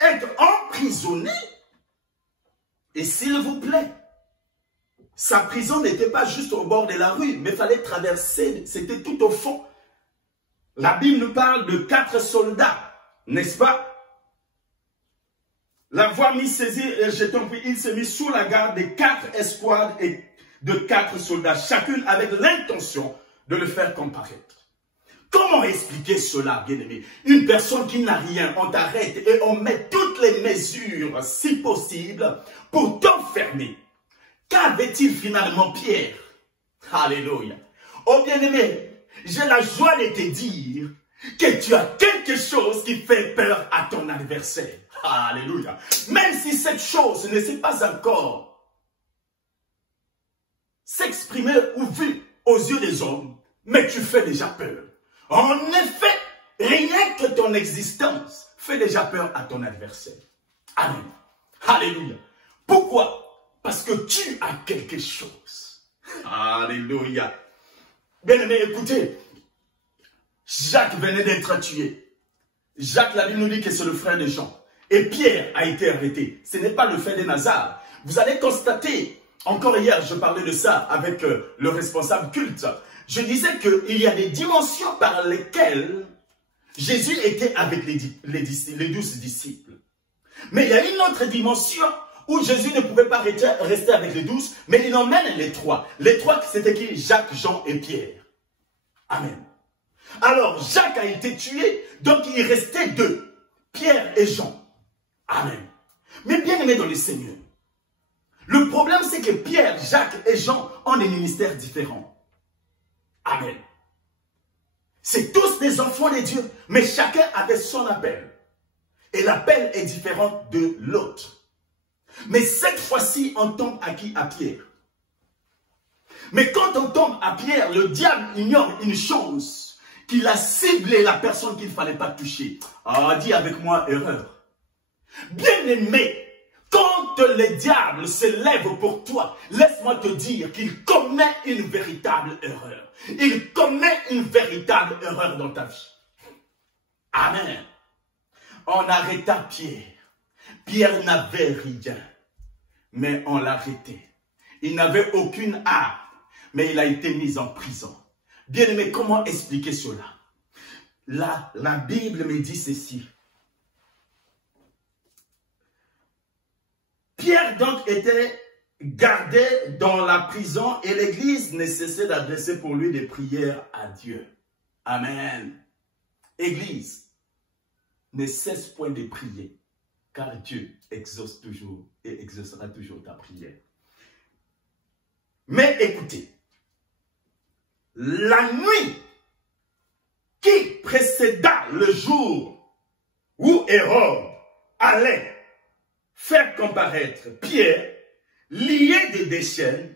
être emprisonné, et s'il vous plaît, sa prison n'était pas juste au bord de la rue, mais il fallait traverser, c'était tout au fond. La Bible nous parle de 4 soldats, n'est-ce pas? L'avoir mis saisi, il s'est mis sous la garde de 4 escouades et de 4 soldats, chacune avec l'intention de le faire comparaître. Comment expliquer cela, bien-aimé? Une personne qui n'a rien, on t'arrête et on met toutes les mesures, si possible, pour t'enfermer. Qu'avait-il finalement Pierre? Alléluia. Oh bien-aimé, j'ai la joie de te dire que tu as quelque chose qui fait peur à ton adversaire. Alléluia. Même si cette chose ne s'est pas encore s'exprimer ou vue aux yeux des hommes, mais tu fais déjà peur. En effet, rien que ton existence fait déjà peur à ton adversaire. Amen. Alléluia. Pourquoi? Parce que tu as quelque chose. Alléluia. Bien-aimé, écoutez, Jacques venait d'être tué. Jacques, la Bible nous dit que c'est le frère de Jean. Et Pierre a été arrêté. Ce n'est pas le frère de Nazare. Vous allez constater, encore hier, je parlais de ça avec le responsable culte. Je disais qu'il y a des dimensions par lesquelles Jésus était avec les 12 disciples. Mais il y a une autre dimension où Jésus ne pouvait pas rester avec les 12, mais il emmène les 3. Les 3, c'était qui? Jacques, Jean et Pierre. Amen. Alors, Jacques a été tué, donc il restait 2, Pierre et Jean. Amen. Mais bien aimé dans le Seigneur, le problème c'est que Pierre, Jacques et Jean ont des ministères différents. Amen. C'est tous des enfants de Dieu, mais chacun avait son appel. Et l'appel est différent de l'autre. Mais cette fois-ci, on tombe à qui? À Pierre. Mais quand on tombe à Pierre, le diable ignore une chose, qu'il a ciblé la personne qu'il ne fallait pas toucher. Ah, dis avec moi, erreur. Bien-aimé, quand le diable se lève pour toi, laisse-moi te dire qu'il commet une véritable erreur. Il commet une véritable erreur dans ta vie. Amen. On arrêta Pierre. Pierre n'avait rien, mais on l'a arrêté. Il n'avait aucune arme, mais il a été mis en prison. Bien-aimé, comment expliquer cela? Là, la Bible me dit ceci. Pierre donc était gardé dans la prison et l'Église ne cessait d'adresser pour lui des prières à Dieu. Amen. Église, ne cesse point de prier, car Dieu exauce toujours et exaucera toujours ta prière. Mais écoutez, la nuit qui précéda le jour où Hérode allait faire comparaître Pierre, lié de chaînes,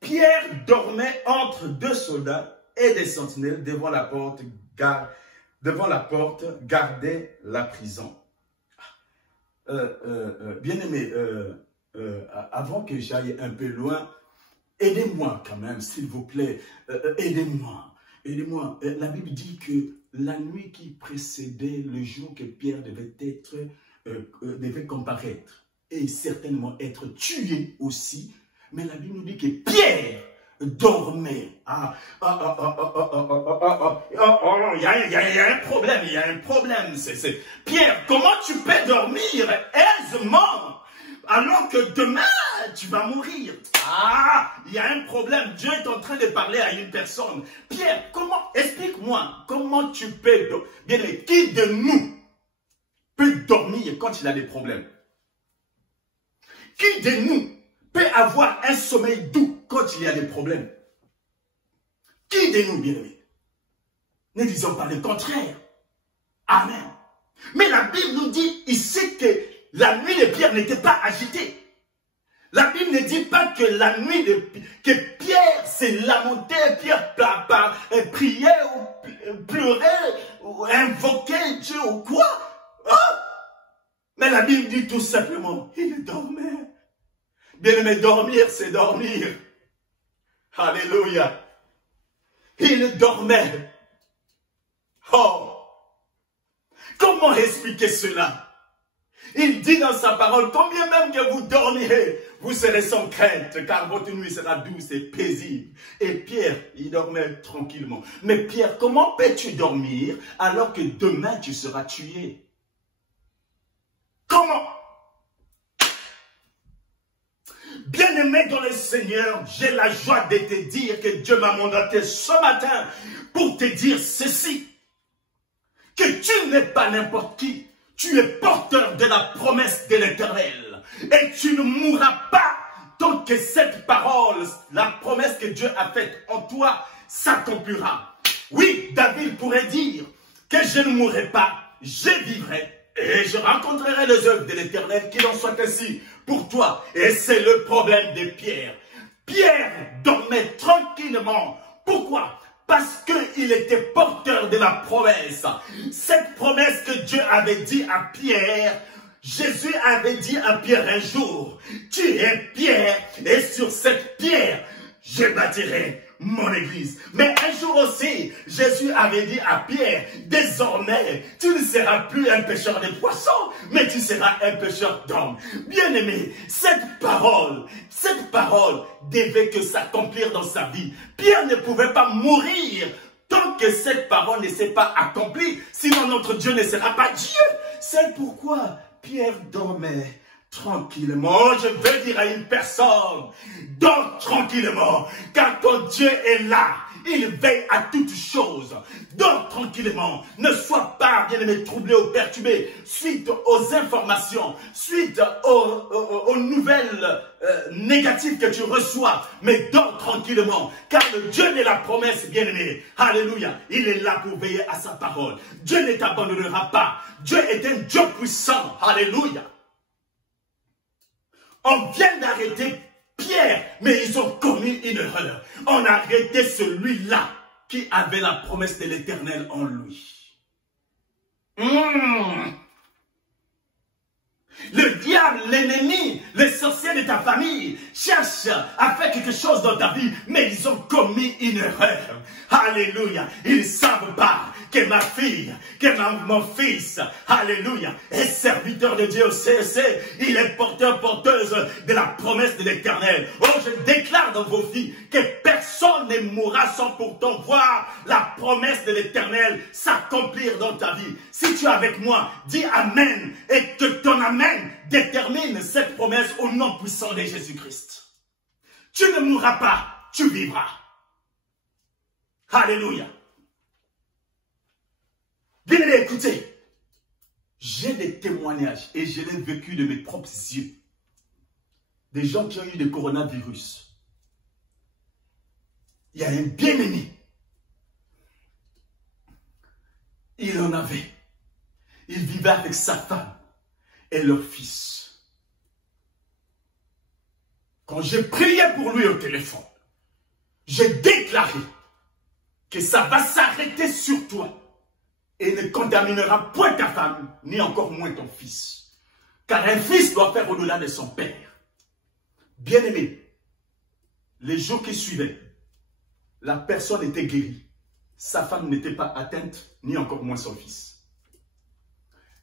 Pierre dormait entre 2 soldats et des sentinelles devant la porte, gardait la prison. Bien-aimé, avant que j'aille un peu loin, aidez-moi quand même, s'il vous plaît, aidez-moi. Aidez-moi. La Bible dit que la nuit qui précédait le jour que Pierre devait comparaître et certainement être tué aussi, mais la Bible nous dit que Pierre dormait. Il y a un problème, il y a un problème. Pierre, comment tu peux dormir aisément alors que demain tu vas mourir? Il y a un problème. Dieu est en train de parler à une personne. Pierre, explique-moi, comment tu peux dormir? Bien, qui de nous peut dormir quand il a des problèmes? Qui de nous peut avoir un sommeil doux quand il y a des problèmes? Qui de nous, bien-aimés? Ne disons pas le contraire. Amen. Mais la Bible nous dit ici que la nuit de Pierre n'était pas agitée. La Bible ne dit pas que la nuit que Pierre s'est lamenté, Pierre priait ou pleurait ou invoquait Dieu ou quoi. Mais la Bible dit tout simplement, il dormait. Bien-aimé, dormir, c'est dormir. Alléluia. Il dormait. Oh! Comment expliquer cela? Il dit dans sa parole, combien même que vous dormirez, vous serez sans crainte, car votre nuit sera douce et paisible. Et Pierre, il dormait tranquillement. Mais Pierre, comment peux-tu dormir alors que demain tu seras tué? Comment? Bien-aimé dans le Seigneur, j'ai la joie de te dire que Dieu m'a mandaté ce matin pour te dire ceci. Que tu n'es pas n'importe qui. Tu es porteur de la promesse de l'Éternel. Et tu ne mourras pas tant que cette parole, la promesse que Dieu a faite en toi, s'accomplira. Oui, David pourrait dire que je ne mourrai pas, je vivrai. Et je rencontrerai les œuvres de l'Éternel, qu'il en soit ainsi pour toi. Et c'est le problème de Pierre. Pierre dormait tranquillement. Pourquoi? Parce qu'il était porteur de la promesse. Cette promesse que Dieu avait dit à Pierre, Jésus avait dit à Pierre un jour, tu es Pierre, et sur cette pierre, je bâtirai mon église. Mais un jour aussi, Jésus avait dit à Pierre, désormais, tu ne seras plus un pêcheur de poissons, mais tu seras un pêcheur d'hommes. Bien-aimé, cette parole devait que s'accomplir dans sa vie. Pierre ne pouvait pas mourir tant que cette parole ne s'est pas accomplie, sinon notre Dieu ne sera pas Dieu. C'est pourquoi Pierre dormait tranquillement. Je veux dire à une personne, dors tranquillement, car ton Dieu est là. Il veille à toutes choses. Dors tranquillement. Ne sois pas, bien-aimé, troublé ou perturbé suite aux informations, suite aux nouvelles négatives que tu reçois. Mais dors tranquillement, car le Dieu de la promesse, bien-aimé, alléluia, il est là pour veiller à sa parole. Dieu ne t'abandonnera pas. Dieu est un Dieu puissant. Alléluia. On vient d'arrêter Pierre, mais ils ont commis une erreur. On a arrêté celui-là qui avait la promesse de l'Éternel en lui. Le diable, l'ennemi, les sorciers de ta famille cherchent à faire quelque chose dans ta vie, mais ils ont commis une erreur. Alléluia. Ils ne savent pas que ma fille, que mon fils, alléluia, est serviteur de Dieu au CEC. Il est porteuse de la promesse de l'Éternel. Oh, je déclare dans vos vies que personne ne mourra sans pourtant voir la promesse de l'Éternel s'accomplir dans ta vie. Si tu es avec moi, dis Amen et que ton Amen détermine cette promesse au nom puissant de Jésus-Christ. Tu ne mourras pas, tu vivras. Alléluia. Bien aimé, écoutez, j'ai des témoignages et je l'ai vécu de mes propres yeux. Des gens qui ont eu le coronavirus. Il y a un bien-aimé. Il en avait. Il vivait avec sa femme et leur fils. Quand j'ai prié pour lui au téléphone, j'ai déclaré que ça va s'arrêter sur toi et ne contaminera point ta femme, ni encore moins ton fils. Car un fils doit faire au-delà de son père. Bien-aimé, les jours qui suivaient, la personne était guérie. Sa femme n'était pas atteinte, ni encore moins son fils.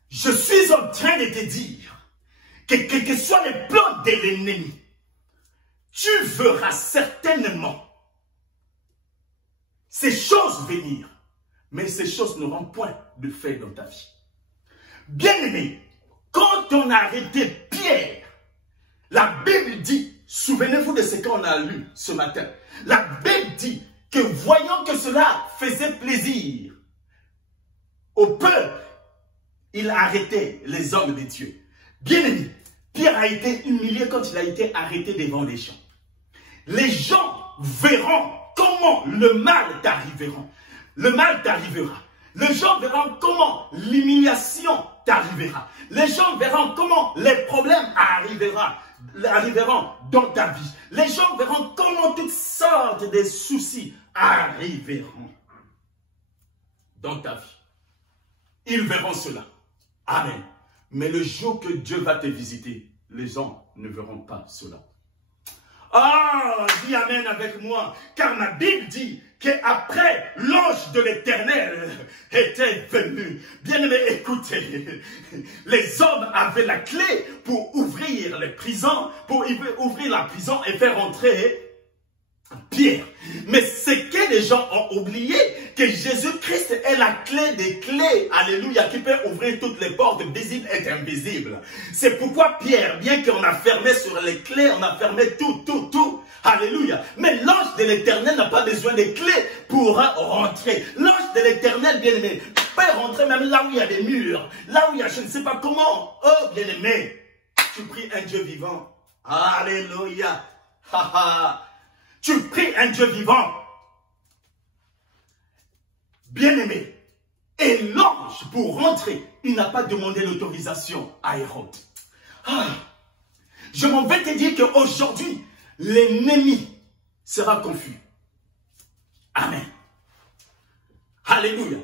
Je suis en train de te dire que quel que soit le plan de l'ennemi, tu verras certainement ces choses venir. Mais ces choses n'auront point de fait dans ta vie. Bien-aimé, quand on a arrêté Pierre, la Bible dit, souvenez-vous de ce qu'on a lu ce matin, la Bible dit que voyant que cela faisait plaisir au peuple, il a arrêté les hommes de Dieu. Bien-aimé, Pierre a été humilié quand il a été arrêté devant les gens. Les gens verront comment le mal t'arrivera. Le mal t'arrivera. Les gens verront comment l'humiliation t'arrivera. Les gens verront comment les problèmes arriveront dans ta vie. Les gens verront comment toutes sortes de soucis arriveront dans ta vie. Ils verront cela. Amen. Mais le jour que Dieu va te visiter, les gens ne verront pas cela. Ah, dis Amen avec moi, car ma Bible dit qu'après l'ange de l'Éternel était venu. Bien-aimé, écoutez, les hommes avaient la clé pour ouvrir les prisons, pour ouvrir la prison et faire entrer Pierre. Mais c'est que les gens ont oublié que Jésus-Christ est la clé des clés, alléluia, qui peut ouvrir toutes les portes visibles et invisibles. C'est pourquoi Pierre, bien qu'on a fermé sur les clés, on a fermé tout, alléluia. Mais l'ange de l'Éternel n'a pas besoin de clés pour rentrer. L'ange de l'Éternel, bien-aimé, peut rentrer même là où il y a des murs, là où il y a je ne sais pas comment. Oh, bien-aimé, tu pries un Dieu vivant. Alléluia. Tu pries un Dieu vivant. Bien-aimé. Et l'ange, pour rentrer, il n'a pas demandé l'autorisation à Hérode. Je m'en vais te dire qu'aujourd'hui, l'ennemi sera confus. Amen. Alléluia.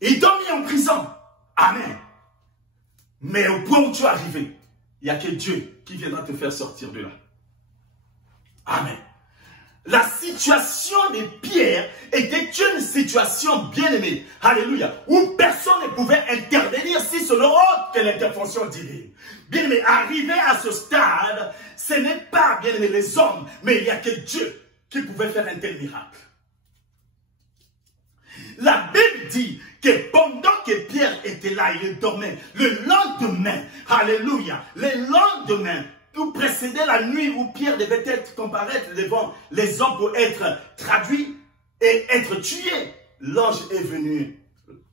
Il t'a mis en prison. Amen. Mais au point où tu es arrivé, il n'y a que Dieu qui viendra te faire sortir de là. Amen. La situation de Pierre était une situation bien-aimée, alléluia, où personne ne pouvait intervenir si ce n'est autre que l'intervention divine. Bien-aimé, arrivé à ce stade, ce n'est pas, bien-aimé, les hommes, mais il n'y a que Dieu qui pouvait faire un tel miracle. La Bible dit que pendant que Pierre était là, il dormait, le lendemain, alléluia, le lendemain, tout précédait la nuit où Pierre devait être comparaître devant les hommes pour être traduit et être tué. L'ange est venu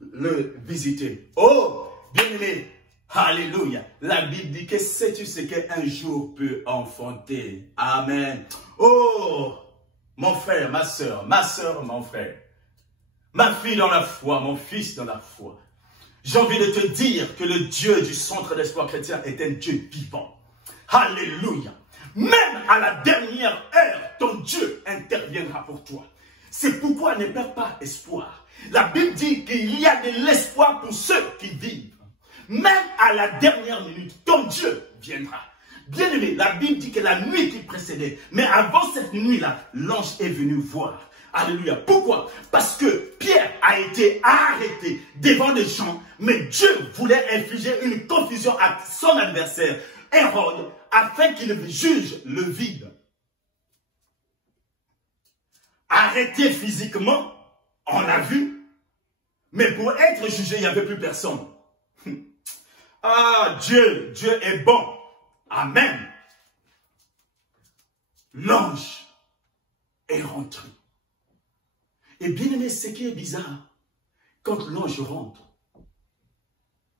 le visiter. Oh, bien-aimé, alléluia. La Bible dit que sais-tu ce qu'un jour peut enfanter? Amen. Oh, mon frère, ma soeur, mon frère. Ma fille dans la foi, mon fils dans la foi. J'ai envie de te dire que le Dieu du centre d'espoir chrétien est un Dieu vivant. Alléluia. Même à la dernière heure, ton Dieu interviendra pour toi. C'est pourquoi ne perds pas espoir. La Bible dit qu'il y a de l'espoir pour ceux qui vivent. Même à la dernière minute, ton Dieu viendra. Bien-aimé, la Bible dit que la nuit qui précédait, mais avant cette nuit-là, l'ange est venu voir. Alléluia. Pourquoi? Parce que Pierre a été arrêté devant les gens, mais Dieu voulait infliger une confusion à son adversaire, Hérode, afin qu'il juge le vide. Arrêté physiquement, on l'a vu, mais pour être jugé, il n'y avait plus personne. Ah, Dieu est bon. Amen. L'ange est rentré. Et bien aimé, ce qui est bizarre, quand l'ange rentre,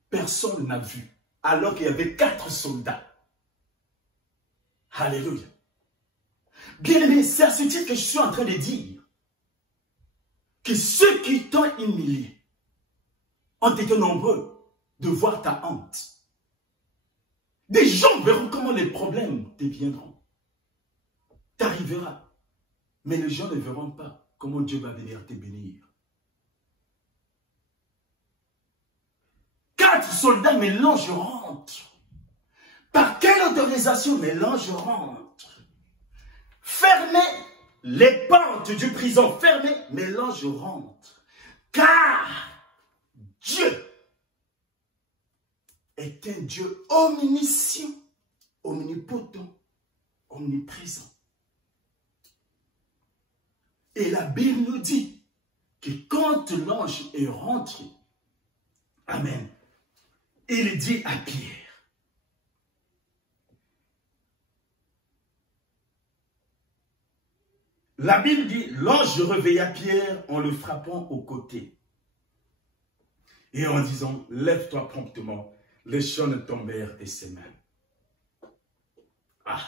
personne n'a vu, alors qu'il y avait 4 soldats. Alléluia. Bien aimé, c'est à ce titre que je suis en train de dire que ceux qui t'ont humilié ont été nombreux de voir ta honte. Des gens verront comment les problèmes deviendront. T'arriveras, mais les gens ne verront pas comment Dieu va venir te bénir. 4 soldats, mais l'ange rentre. Par quelle autorisation? Mais l'ange rentre. Fermez les portes du prison, fermez, mais l'ange rentre. Car Dieu est un Dieu omniscient, omnipotent, omniprésent. Et la Bible nous dit quand l'ange est rentré, amen, il dit à Pierre, la Bible dit, l'ange réveilla Pierre en le frappant au côté et en disant, lève-toi promptement. Les chaînes tombèrent de ses mains. Ah,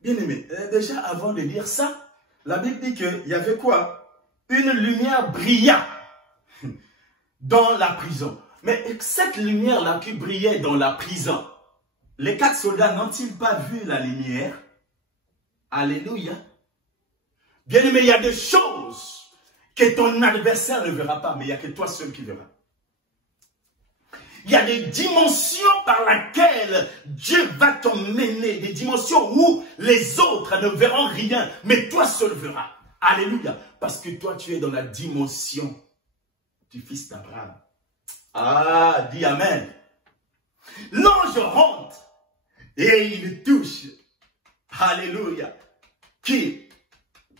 bien aimé, déjà avant de lire ça, la Bible dit qu'il y avait quoi? Une lumière brilla dans la prison. Mais cette lumière-là qui brillait dans la prison, les 4 soldats n'ont-ils pas vu la lumière? Alléluia. Bien aimé, il y a des choses que ton adversaire ne verra pas, mais il n'y a que toi seul qui verras. Il y a des dimensions par lesquelles Dieu va t'emmener, des dimensions où les autres ne verront rien, mais toi seul verras. Alléluia. Parce que toi, tu es dans la dimension du fils d'Abraham. Ah, dis Amen. L'ange rentre et il touche. Alléluia. Qui?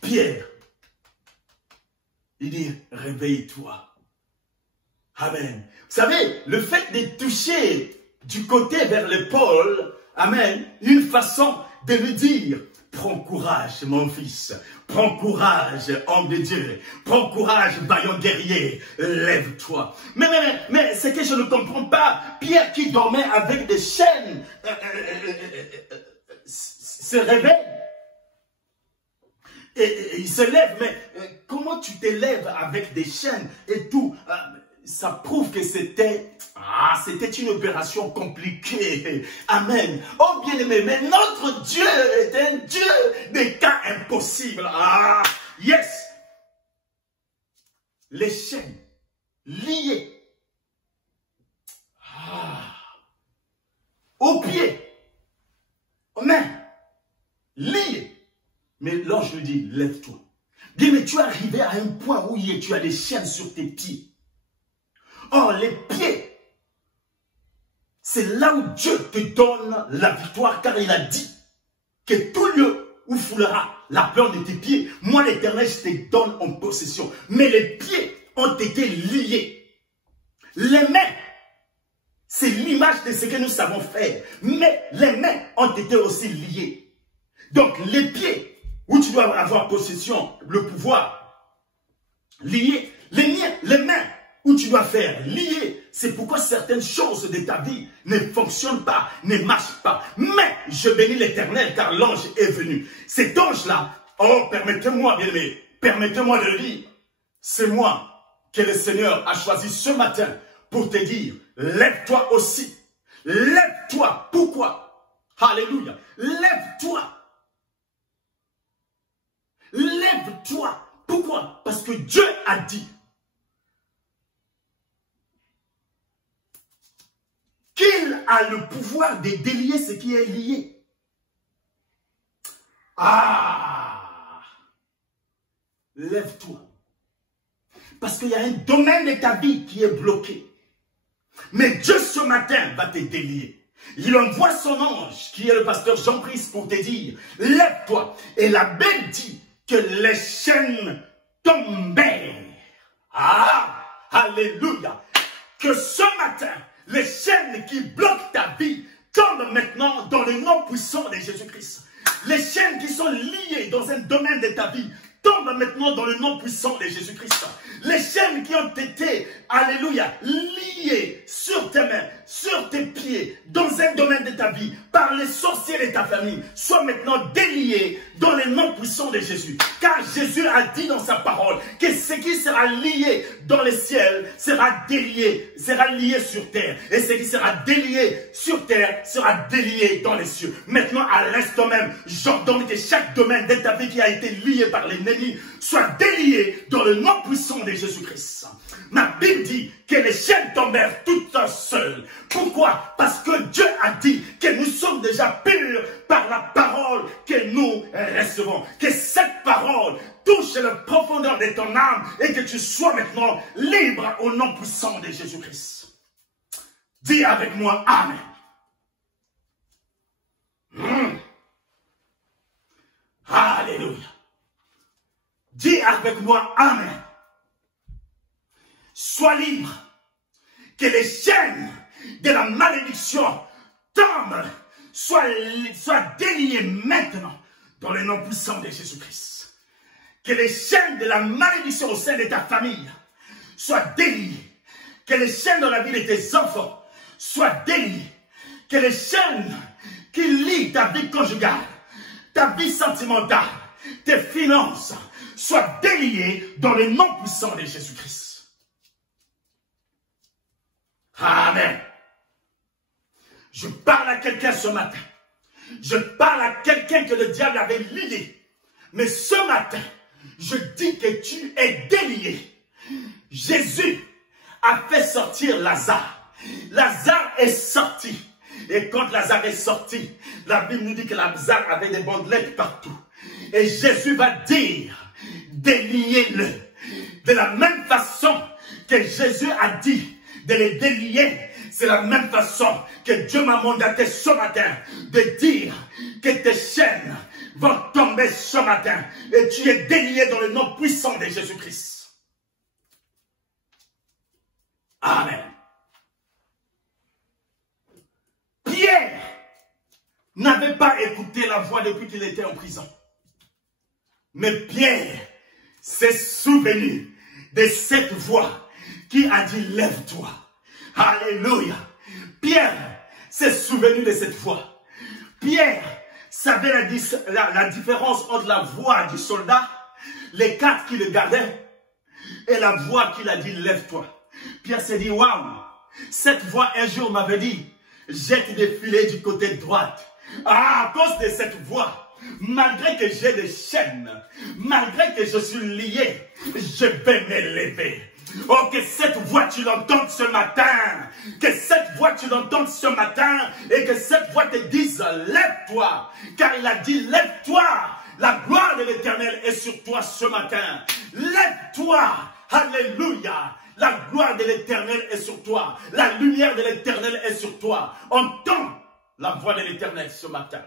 Pierre. Il dit, réveille-toi. Amen. Vous savez, le fait de toucher du côté vers l'épaule, amen, une façon de lui dire, prends courage mon fils, prends courage homme de Dieu, prends courage vaillant guerrier, lève-toi. Mais ce que je ne comprends pas, Pierre qui dormait avec des chaînes se réveille. Et il se lève, mais comment tu te lèves avec des chaînes et tout? Ça prouve que c'était une opération compliquée. Amen. Oh bien-aimé, mais notre Dieu est un Dieu des cas impossibles. Ah, yes. Les chaînes liées aux pieds, aux mains, liées. Mais l'ange lui dit, lève-toi. Bien, mais tu es arrivé à un point où tu as des chaînes sur tes pieds. Or, les pieds, c'est là où Dieu te donne la victoire, car il a dit que tout lieu où foulera la plante de tes pieds, moi l'Éternel, je te donne en possession. Mais les pieds ont été liés. Les mains, c'est l'image de ce que nous savons faire. Mais les mains ont été aussi liées. Donc, les pieds, où tu dois avoir possession, le pouvoir, lié, les mains, où tu dois faire lié. C'est pourquoi certaines choses de ta vie ne fonctionnent pas, ne marchent pas. Mais je bénis l'Éternel car l'ange est venu. Cet ange-là, oh, permettez-moi, bien-aimé, permettez-moi de le dire. C'est moi que le Seigneur a choisi ce matin pour te dire, lève-toi aussi. Lève-toi. Pourquoi? Alléluia. Lève-toi. Lève-toi. Pourquoi? Parce que Dieu a dit qu'il a le pouvoir de délier ce qui est lié. Ah! Lève-toi. Parce qu'il y a un domaine de ta vie qui est bloqué. Mais Dieu ce matin va te délier. Il envoie son ange, qui est le pasteur Jean-Christ, pour te dire, lève-toi. Et la Bible dit que les chaînes tombèrent. Ah! Alléluia! Que ce matin, les chaînes qui bloquent ta vie tombent maintenant dans le nom puissant de Jésus-Christ. Les chaînes qui sont liées dans un domaine de ta vie tombent maintenant dans le nom puissant de Jésus-Christ. Les chaînes qui ont été, alléluia, liées sur tes mains, sur tes pieds, dans un domaine de ta vie, par les sorciers de ta famille, soient maintenant déliées dans le nom puissant de Jésus. Car Jésus a dit dans sa parole que ce qui sera lié dans le ciel sera lié sur terre. Et ce qui sera délié sur terre sera délié dans les cieux. Maintenant, à l'instant même, j'ordonne que chaque domaine de ta vie qui a été lié par l'ennemi soit délié dans le nom puissant de Jésus-Christ. Ma Bible dit que les chaînes tombèrent toutes seules. Pourquoi? Parce que Dieu a dit que nous sommes déjà purs par la parole que nous recevons. Que cette parole touche la profondeur de ton âme et que tu sois maintenant libre au nom puissant de Jésus-Christ. Dis avec moi Amen. Alléluia. Dis avec moi Amen. sois libre. Que les chaînes de la malédiction tombent, soient déliées maintenant dans le nom puissant de Jésus-Christ. Que les chaînes de la malédiction au sein de ta famille soient déliées. Que les chaînes dans la vie de tes enfants soient déliées. Que les chaînes qui lient ta vie conjugale, ta vie sentimentale, tes finances soient déliées dans le nom puissant de Jésus-Christ. Amen. Je parle à quelqu'un ce matin. Je parle à quelqu'un que le diable avait lié. Mais ce matin, je dis que tu es délié. Jésus a fait sortir Lazare. Lazare est sorti. Et quand Lazare est sorti, la Bible nous dit que Lazare avait des bandelettes partout. Et Jésus va dire, déliez-le. De la même façon que Jésus a dit de les délier, c'est la même façon que Dieu m'a mandaté ce matin de dire que tes chaînes vont tomber ce matin et tu es délié dans le nom puissant de Jésus-Christ. Amen. Pierre n'avait pas écouté la voix depuis qu'il était en prison. Mais Pierre s'est souvenu de cette voix qui a dit lève-toi. Alléluia. Pierre s'est souvenu de cette voix. Pierre savait la différence entre la voix du soldat, les quatre qui le gardaient, et la voix qui l'a dit lève-toi. Pierre s'est dit waouh, cette voix un jour m'avait dit jette des filets du côté droite. Ah, à cause de cette voix, malgré que j'ai des chaînes, malgré que je suis lié, je vais m'élever. Oh, que cette voix tu l'entends ce matin, que cette voix tu l'entends ce matin et que cette voix te dise lève-toi, car il a dit lève-toi, la gloire de l'Éternel est sur toi ce matin. Lève-toi, alléluia, la gloire de l'Éternel est sur toi, la lumière de l'Éternel est sur toi. Entends la voix de l'Éternel ce matin.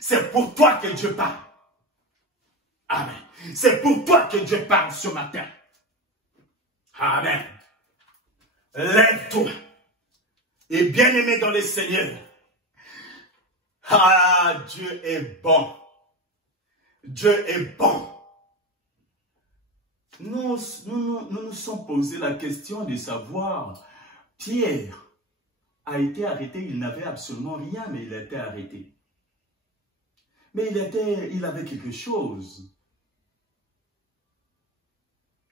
C'est pour toi que Dieu parle. Amen. C'est pour toi que Dieu parle ce matin. Amen. Lève-toi. Et bien-aimé dans le Seigneur. Ah, Dieu est bon. Dieu est bon. Nous nous sommes posé la question de savoir, Pierre a été arrêté, il n'avait absolument rien, mais il a été arrêté. Mais il avait quelque chose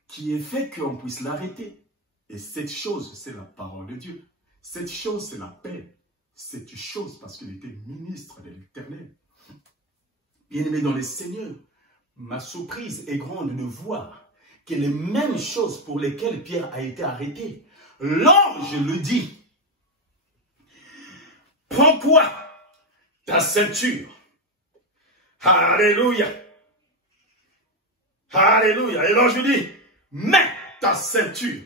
qui est fait qu'on puisse l'arrêter. Et cette chose, c'est la parole de Dieu. Cette chose, c'est la paix. Cette chose, parce qu'il était ministre de l'Éternel. Bien-aimé dans le Seigneur, ma surprise est grande de voir que les mêmes choses pour lesquelles Pierre a été arrêté, l'ange lui dit, prends-toi ta ceinture. Alléluia. Alléluia. Et l'ange lui dit, mets ta ceinture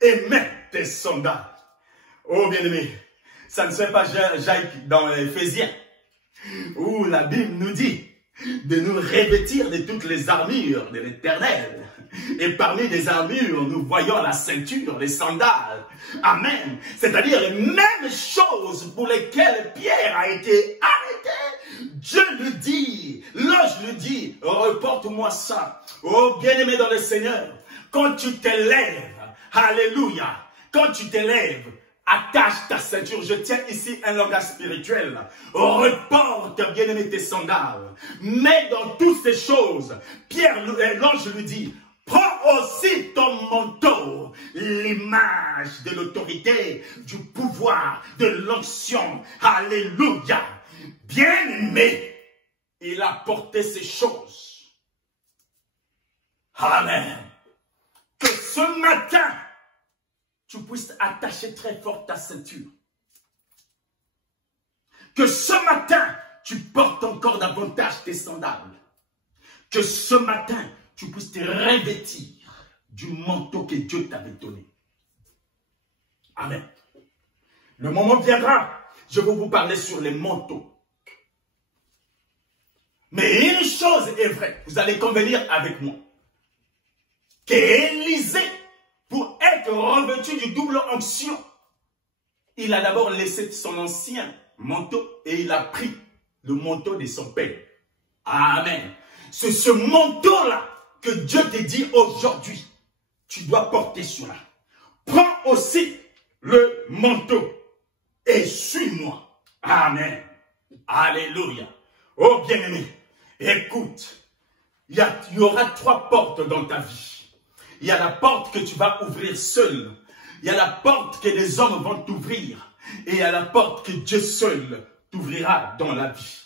et mets tes sandales. Oh bien-aimé, ça ne fait pas Jacques dans Éphésiens, où la Bible nous dit de nous revêtir de toutes les armures de l'Éternel. Et parmi les armures, nous voyons la ceinture, les sandales. Amen. C'est-à-dire les mêmes choses pour lesquelles Pierre a été arrêté. Dieu lui dit, l'ange lui dit, reporte-moi ça. Oh bien-aimé dans le Seigneur, quand tu t'élèves, alléluia, quand tu t'élèves, attache ta ceinture. Je tiens ici un langage spirituel. Reporte, bien-aimé, tes sandales. Mais dans toutes ces choses, l'ange lui dit, prends aussi ton manteau, l'image de l'autorité, du pouvoir, de l'onction. Alléluia. Bien-aimé, il a porté ces choses. Amen. Que ce matin, tu puisses attacher très fort ta ceinture. Que ce matin, tu portes encore davantage tes sandales. Que ce matin, tu puisses te revêtir du manteau que Dieu t'avait donné. Amen. Le moment viendra, je vais vous parler sur les manteaux. Mais une chose est vraie, vous allez convenir avec moi. qu'Élisée, pour être revêtu du double onction, il a d'abord laissé son ancien manteau et il a pris le manteau de son père. Amen. C'est ce manteau-là que Dieu te dit aujourd'hui, tu dois porter cela. Prends aussi le manteau et suis-moi. Amen. Alléluia. Oh bien-aimé, écoute, il y aura 3 portes dans ta vie. Il y a la porte que tu vas ouvrir seul. Il y a la porte que les hommes vont t'ouvrir. Et il y a la porte que Dieu seul t'ouvrira dans la vie.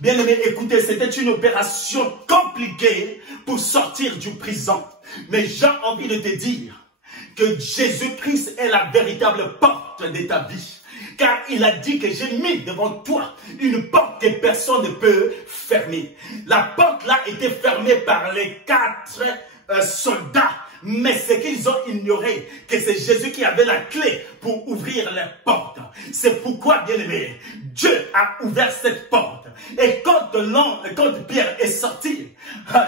Bien-aimé, écoutez, c'était une opération compliquée pour sortir du prison. Mais j'ai envie de te dire que Jésus-Christ est la véritable porte de ta vie. Car il a dit que j'ai mis devant toi une porte que personne ne peut fermer. La porte là était fermée par les 4 soldats. Mais ce qu'ils ont ignoré, que c'est Jésus qui avait la clé pour ouvrir les portes. C'est pourquoi, bien-aimé, Dieu a ouvert cette porte. Et quand Pierre est sorti,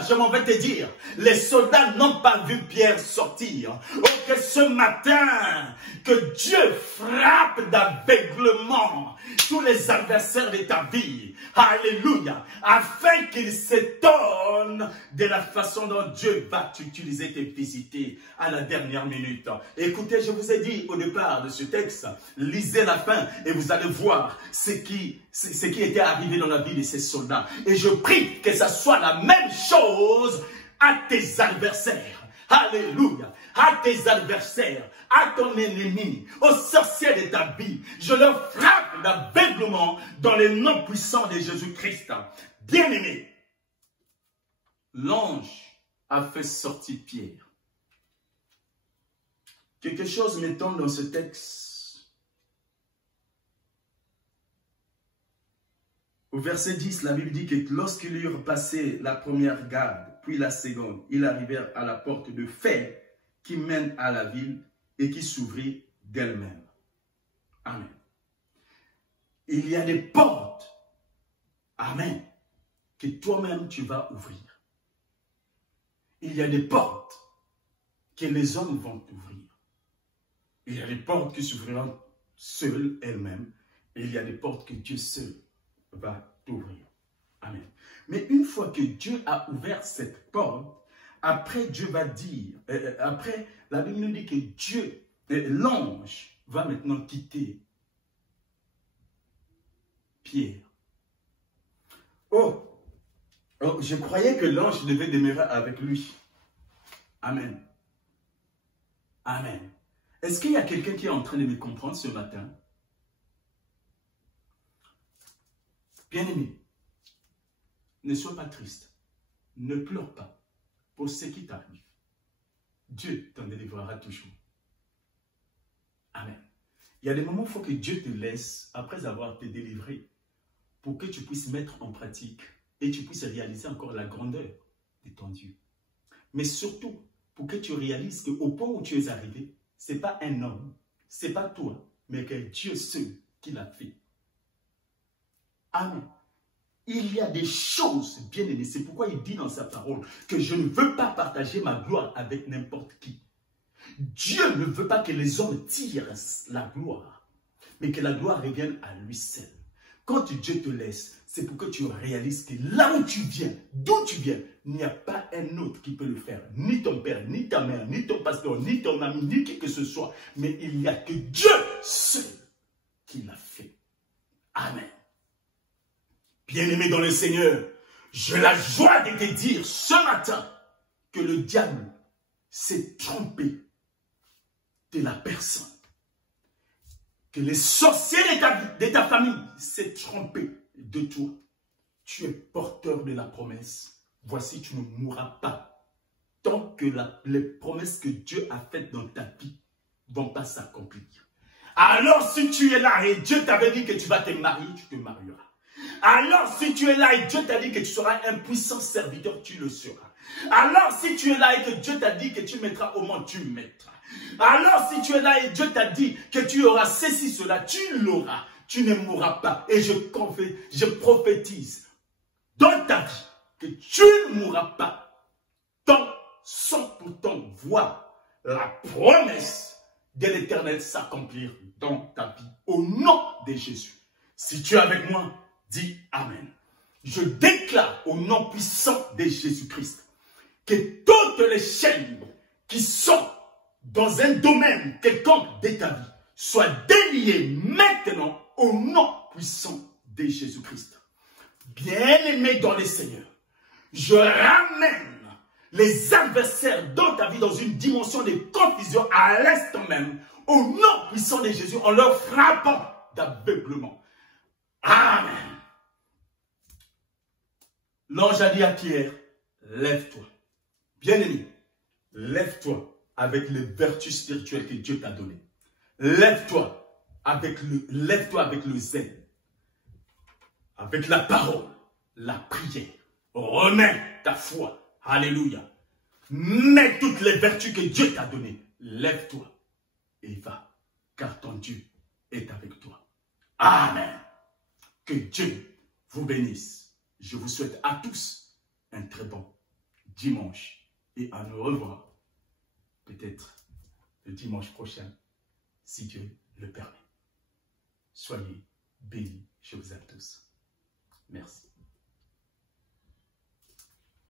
je m'en vais te dire, les soldats n'ont pas vu Pierre sortir. Oh, que ce matin, que Dieu frappe d'aveuglement tous les adversaires de ta vie. Alléluia. Afin qu'ils s'étonnent de la façon dont Dieu va t'utiliser, te visiter à la dernière minute. Écoutez, je vous ai dit au départ de ce texte, lisez la fin et vous allez voir ce qui était arrivé dans la vie de ces soldats. Et je prie que ça soit la même chose à tes adversaires. Alléluia. À tes adversaires, à ton ennemi, aux sorciers de ta vie. Je leur frappe d'aveuglement dans le nom puissant de Jésus-Christ. Bien-aimé, l'ange a fait sortir Pierre. Quelque chose m'étonne dans ce texte. Au verset 10, la Bible dit que lorsqu'ils eurent passé la première garde, puis la seconde, ils arrivèrent à la porte de fer qui mène à la ville et qui s'ouvrit d'elle-même. Amen. Il y a des portes, amen, que toi-même tu vas ouvrir. Il y a des portes que les hommes vont t'ouvrir. Il y a des portes qui s'ouvriront seules, elles-mêmes. Et il y a des portes que Dieu seul va t'ouvrir. Amen. Mais une fois que Dieu a ouvert cette porte, après Dieu va dire, après la Bible nous dit que Dieu, l'ange, va maintenant quitter Pierre. Oh, je croyais que l'ange devait demeurer avec lui. Amen. Amen. Est-ce qu'il y a quelqu'un qui est en train de me comprendre ce matin? Bien-aimé, ne sois pas triste. Ne pleure pas pour ce qui t'arrive. Dieu t'en délivrera toujours. Amen. Il y a des moments où il faut que Dieu te laisse après avoir te délivré pour que tu puisses mettre en pratique et tu puisses réaliser encore la grandeur de ton Dieu. Mais surtout, pour que tu réalises qu'au point où tu es arrivé, ce n'est pas un homme, ce n'est pas toi, mais que Dieu seul qui l'a fait. Amen. Il y a des choses, bien aimées, c'est pourquoi il dit dans sa parole que je ne veux pas partager ma gloire avec n'importe qui. Dieu ne veut pas que les hommes tirent la gloire, mais que la gloire revienne à lui seul. Quand Dieu te laisse, c'est pour que tu réalises que là où tu viens, d'où tu viens, il n'y a pas un autre qui peut le faire. Ni ton père, ni ta mère, ni ton pasteur, ni ton ami, ni qui que ce soit. Mais il n'y a que Dieu seul qui l'a fait. Amen. Bien-aimé dans le Seigneur, j'ai la joie de te dire ce matin que le diable s'est trompé de la personne. Que les sorciers de ta famille s'est trompé de toi. Tu es porteur de la promesse. Voici, tu ne mourras pas. Tant que les promesses que Dieu a faites dans ta vie ne vont pas s'accomplir. Alors si tu es là et Dieu t'avait dit que tu vas te marier, tu te marieras. Alors si tu es là et Dieu t'a dit que tu seras un puissant serviteur, tu le seras. Alors si tu es là et que Dieu t'a dit que tu mettras au monde, tu mettras. Alors si tu es là et Dieu t'a dit que tu auras ceci, cela, tu l'auras. Tu ne mourras pas. Et je prophétise dans ta vie que tu ne mourras pas. Tant sont pour t'entends voir la promesse de l'Éternel s'accomplir dans ta vie. Au nom de Jésus. Si tu es avec moi, dis Amen. Je déclare au nom puissant de Jésus-Christ que toutes les chaînes qui sont dans un domaine quelconque de ta vie soient déliées maintenant au nom puissant de Jésus-Christ. Bien-aimé dans le Seigneur, je ramène les adversaires dans ta vie dans une dimension de confusion à l'instant même, au nom puissant de Jésus, en leur frappant d'aveuglement. Amen. L'ange a dit à Pierre, lève-toi. Bien-aimé, lève-toi avec les vertus spirituelles que Dieu t'a données. Lève-toi avec le zèle, avec la parole, la prière. Remets ta foi. Alléluia. Mets toutes les vertus que Dieu t'a données. Lève-toi et va, car ton Dieu est avec toi. Amen. Que Dieu vous bénisse. Je vous souhaite à tous un très bon dimanche et à nous revoir peut-être le dimanche prochain, si Dieu le permet. Soyez bénis. Je vous aime tous. Merci.